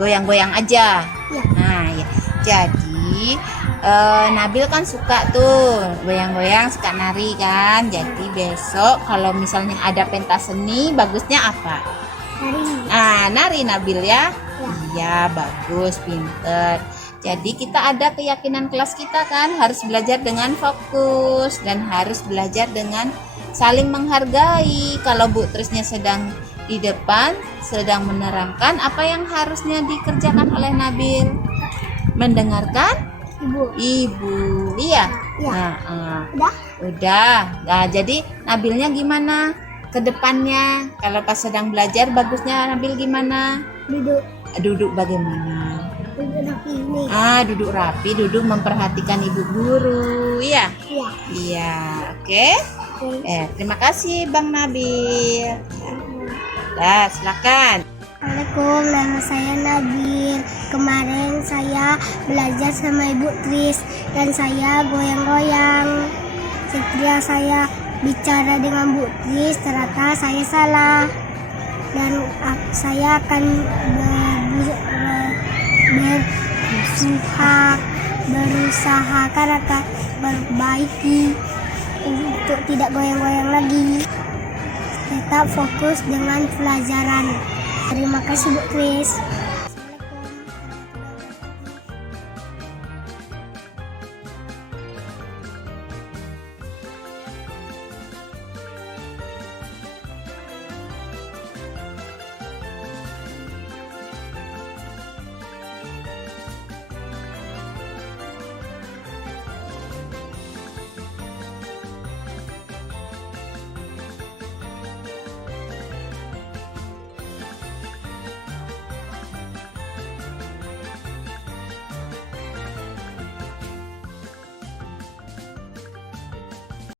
Goyang-goyang aja. Iya. Ya. Jadi Nabil kan suka tuh goyang-goyang, suka nari kan. Jadi besok kalau misalnya ada pentas seni, bagusnya apa? Nari. Nari Nabil ya. Ya. Iya, bagus, pinter. Jadi kita ada keyakinan kelas kita kan harus belajar dengan fokus dan harus belajar dengan saling menghargai. Kalau Bu Trisnya sedang di depan, sedang menerangkan apa yang harusnya dikerjakan oleh Nabil. Mendengarkan ibu. Iya. Iya. Udah? Udah. Nah, jadi Nabilnya gimana ke depannya? Kalau pas sedang belajar bagusnya Nabil gimana? Duduk bagaimana? Duduk rapi ini. Duduk rapi, duduk memperhatikan ibu guru. Iya. Iya. Iya, oke. Terima kasih Bang Nabil. Dah, silakan. Assalamualaikum, nama saya Nabil. Kemarin saya belajar sama Ibu Tris dan saya goyang-goyang. Setelah saya bicara dengan Bu Tris, ternyata saya salah dan saya akan berusaha akan memperbaiki untuk tidak goyang-goyang lagi. Tetap fokus dengan pelajaran. Terima kasih Bu Tris.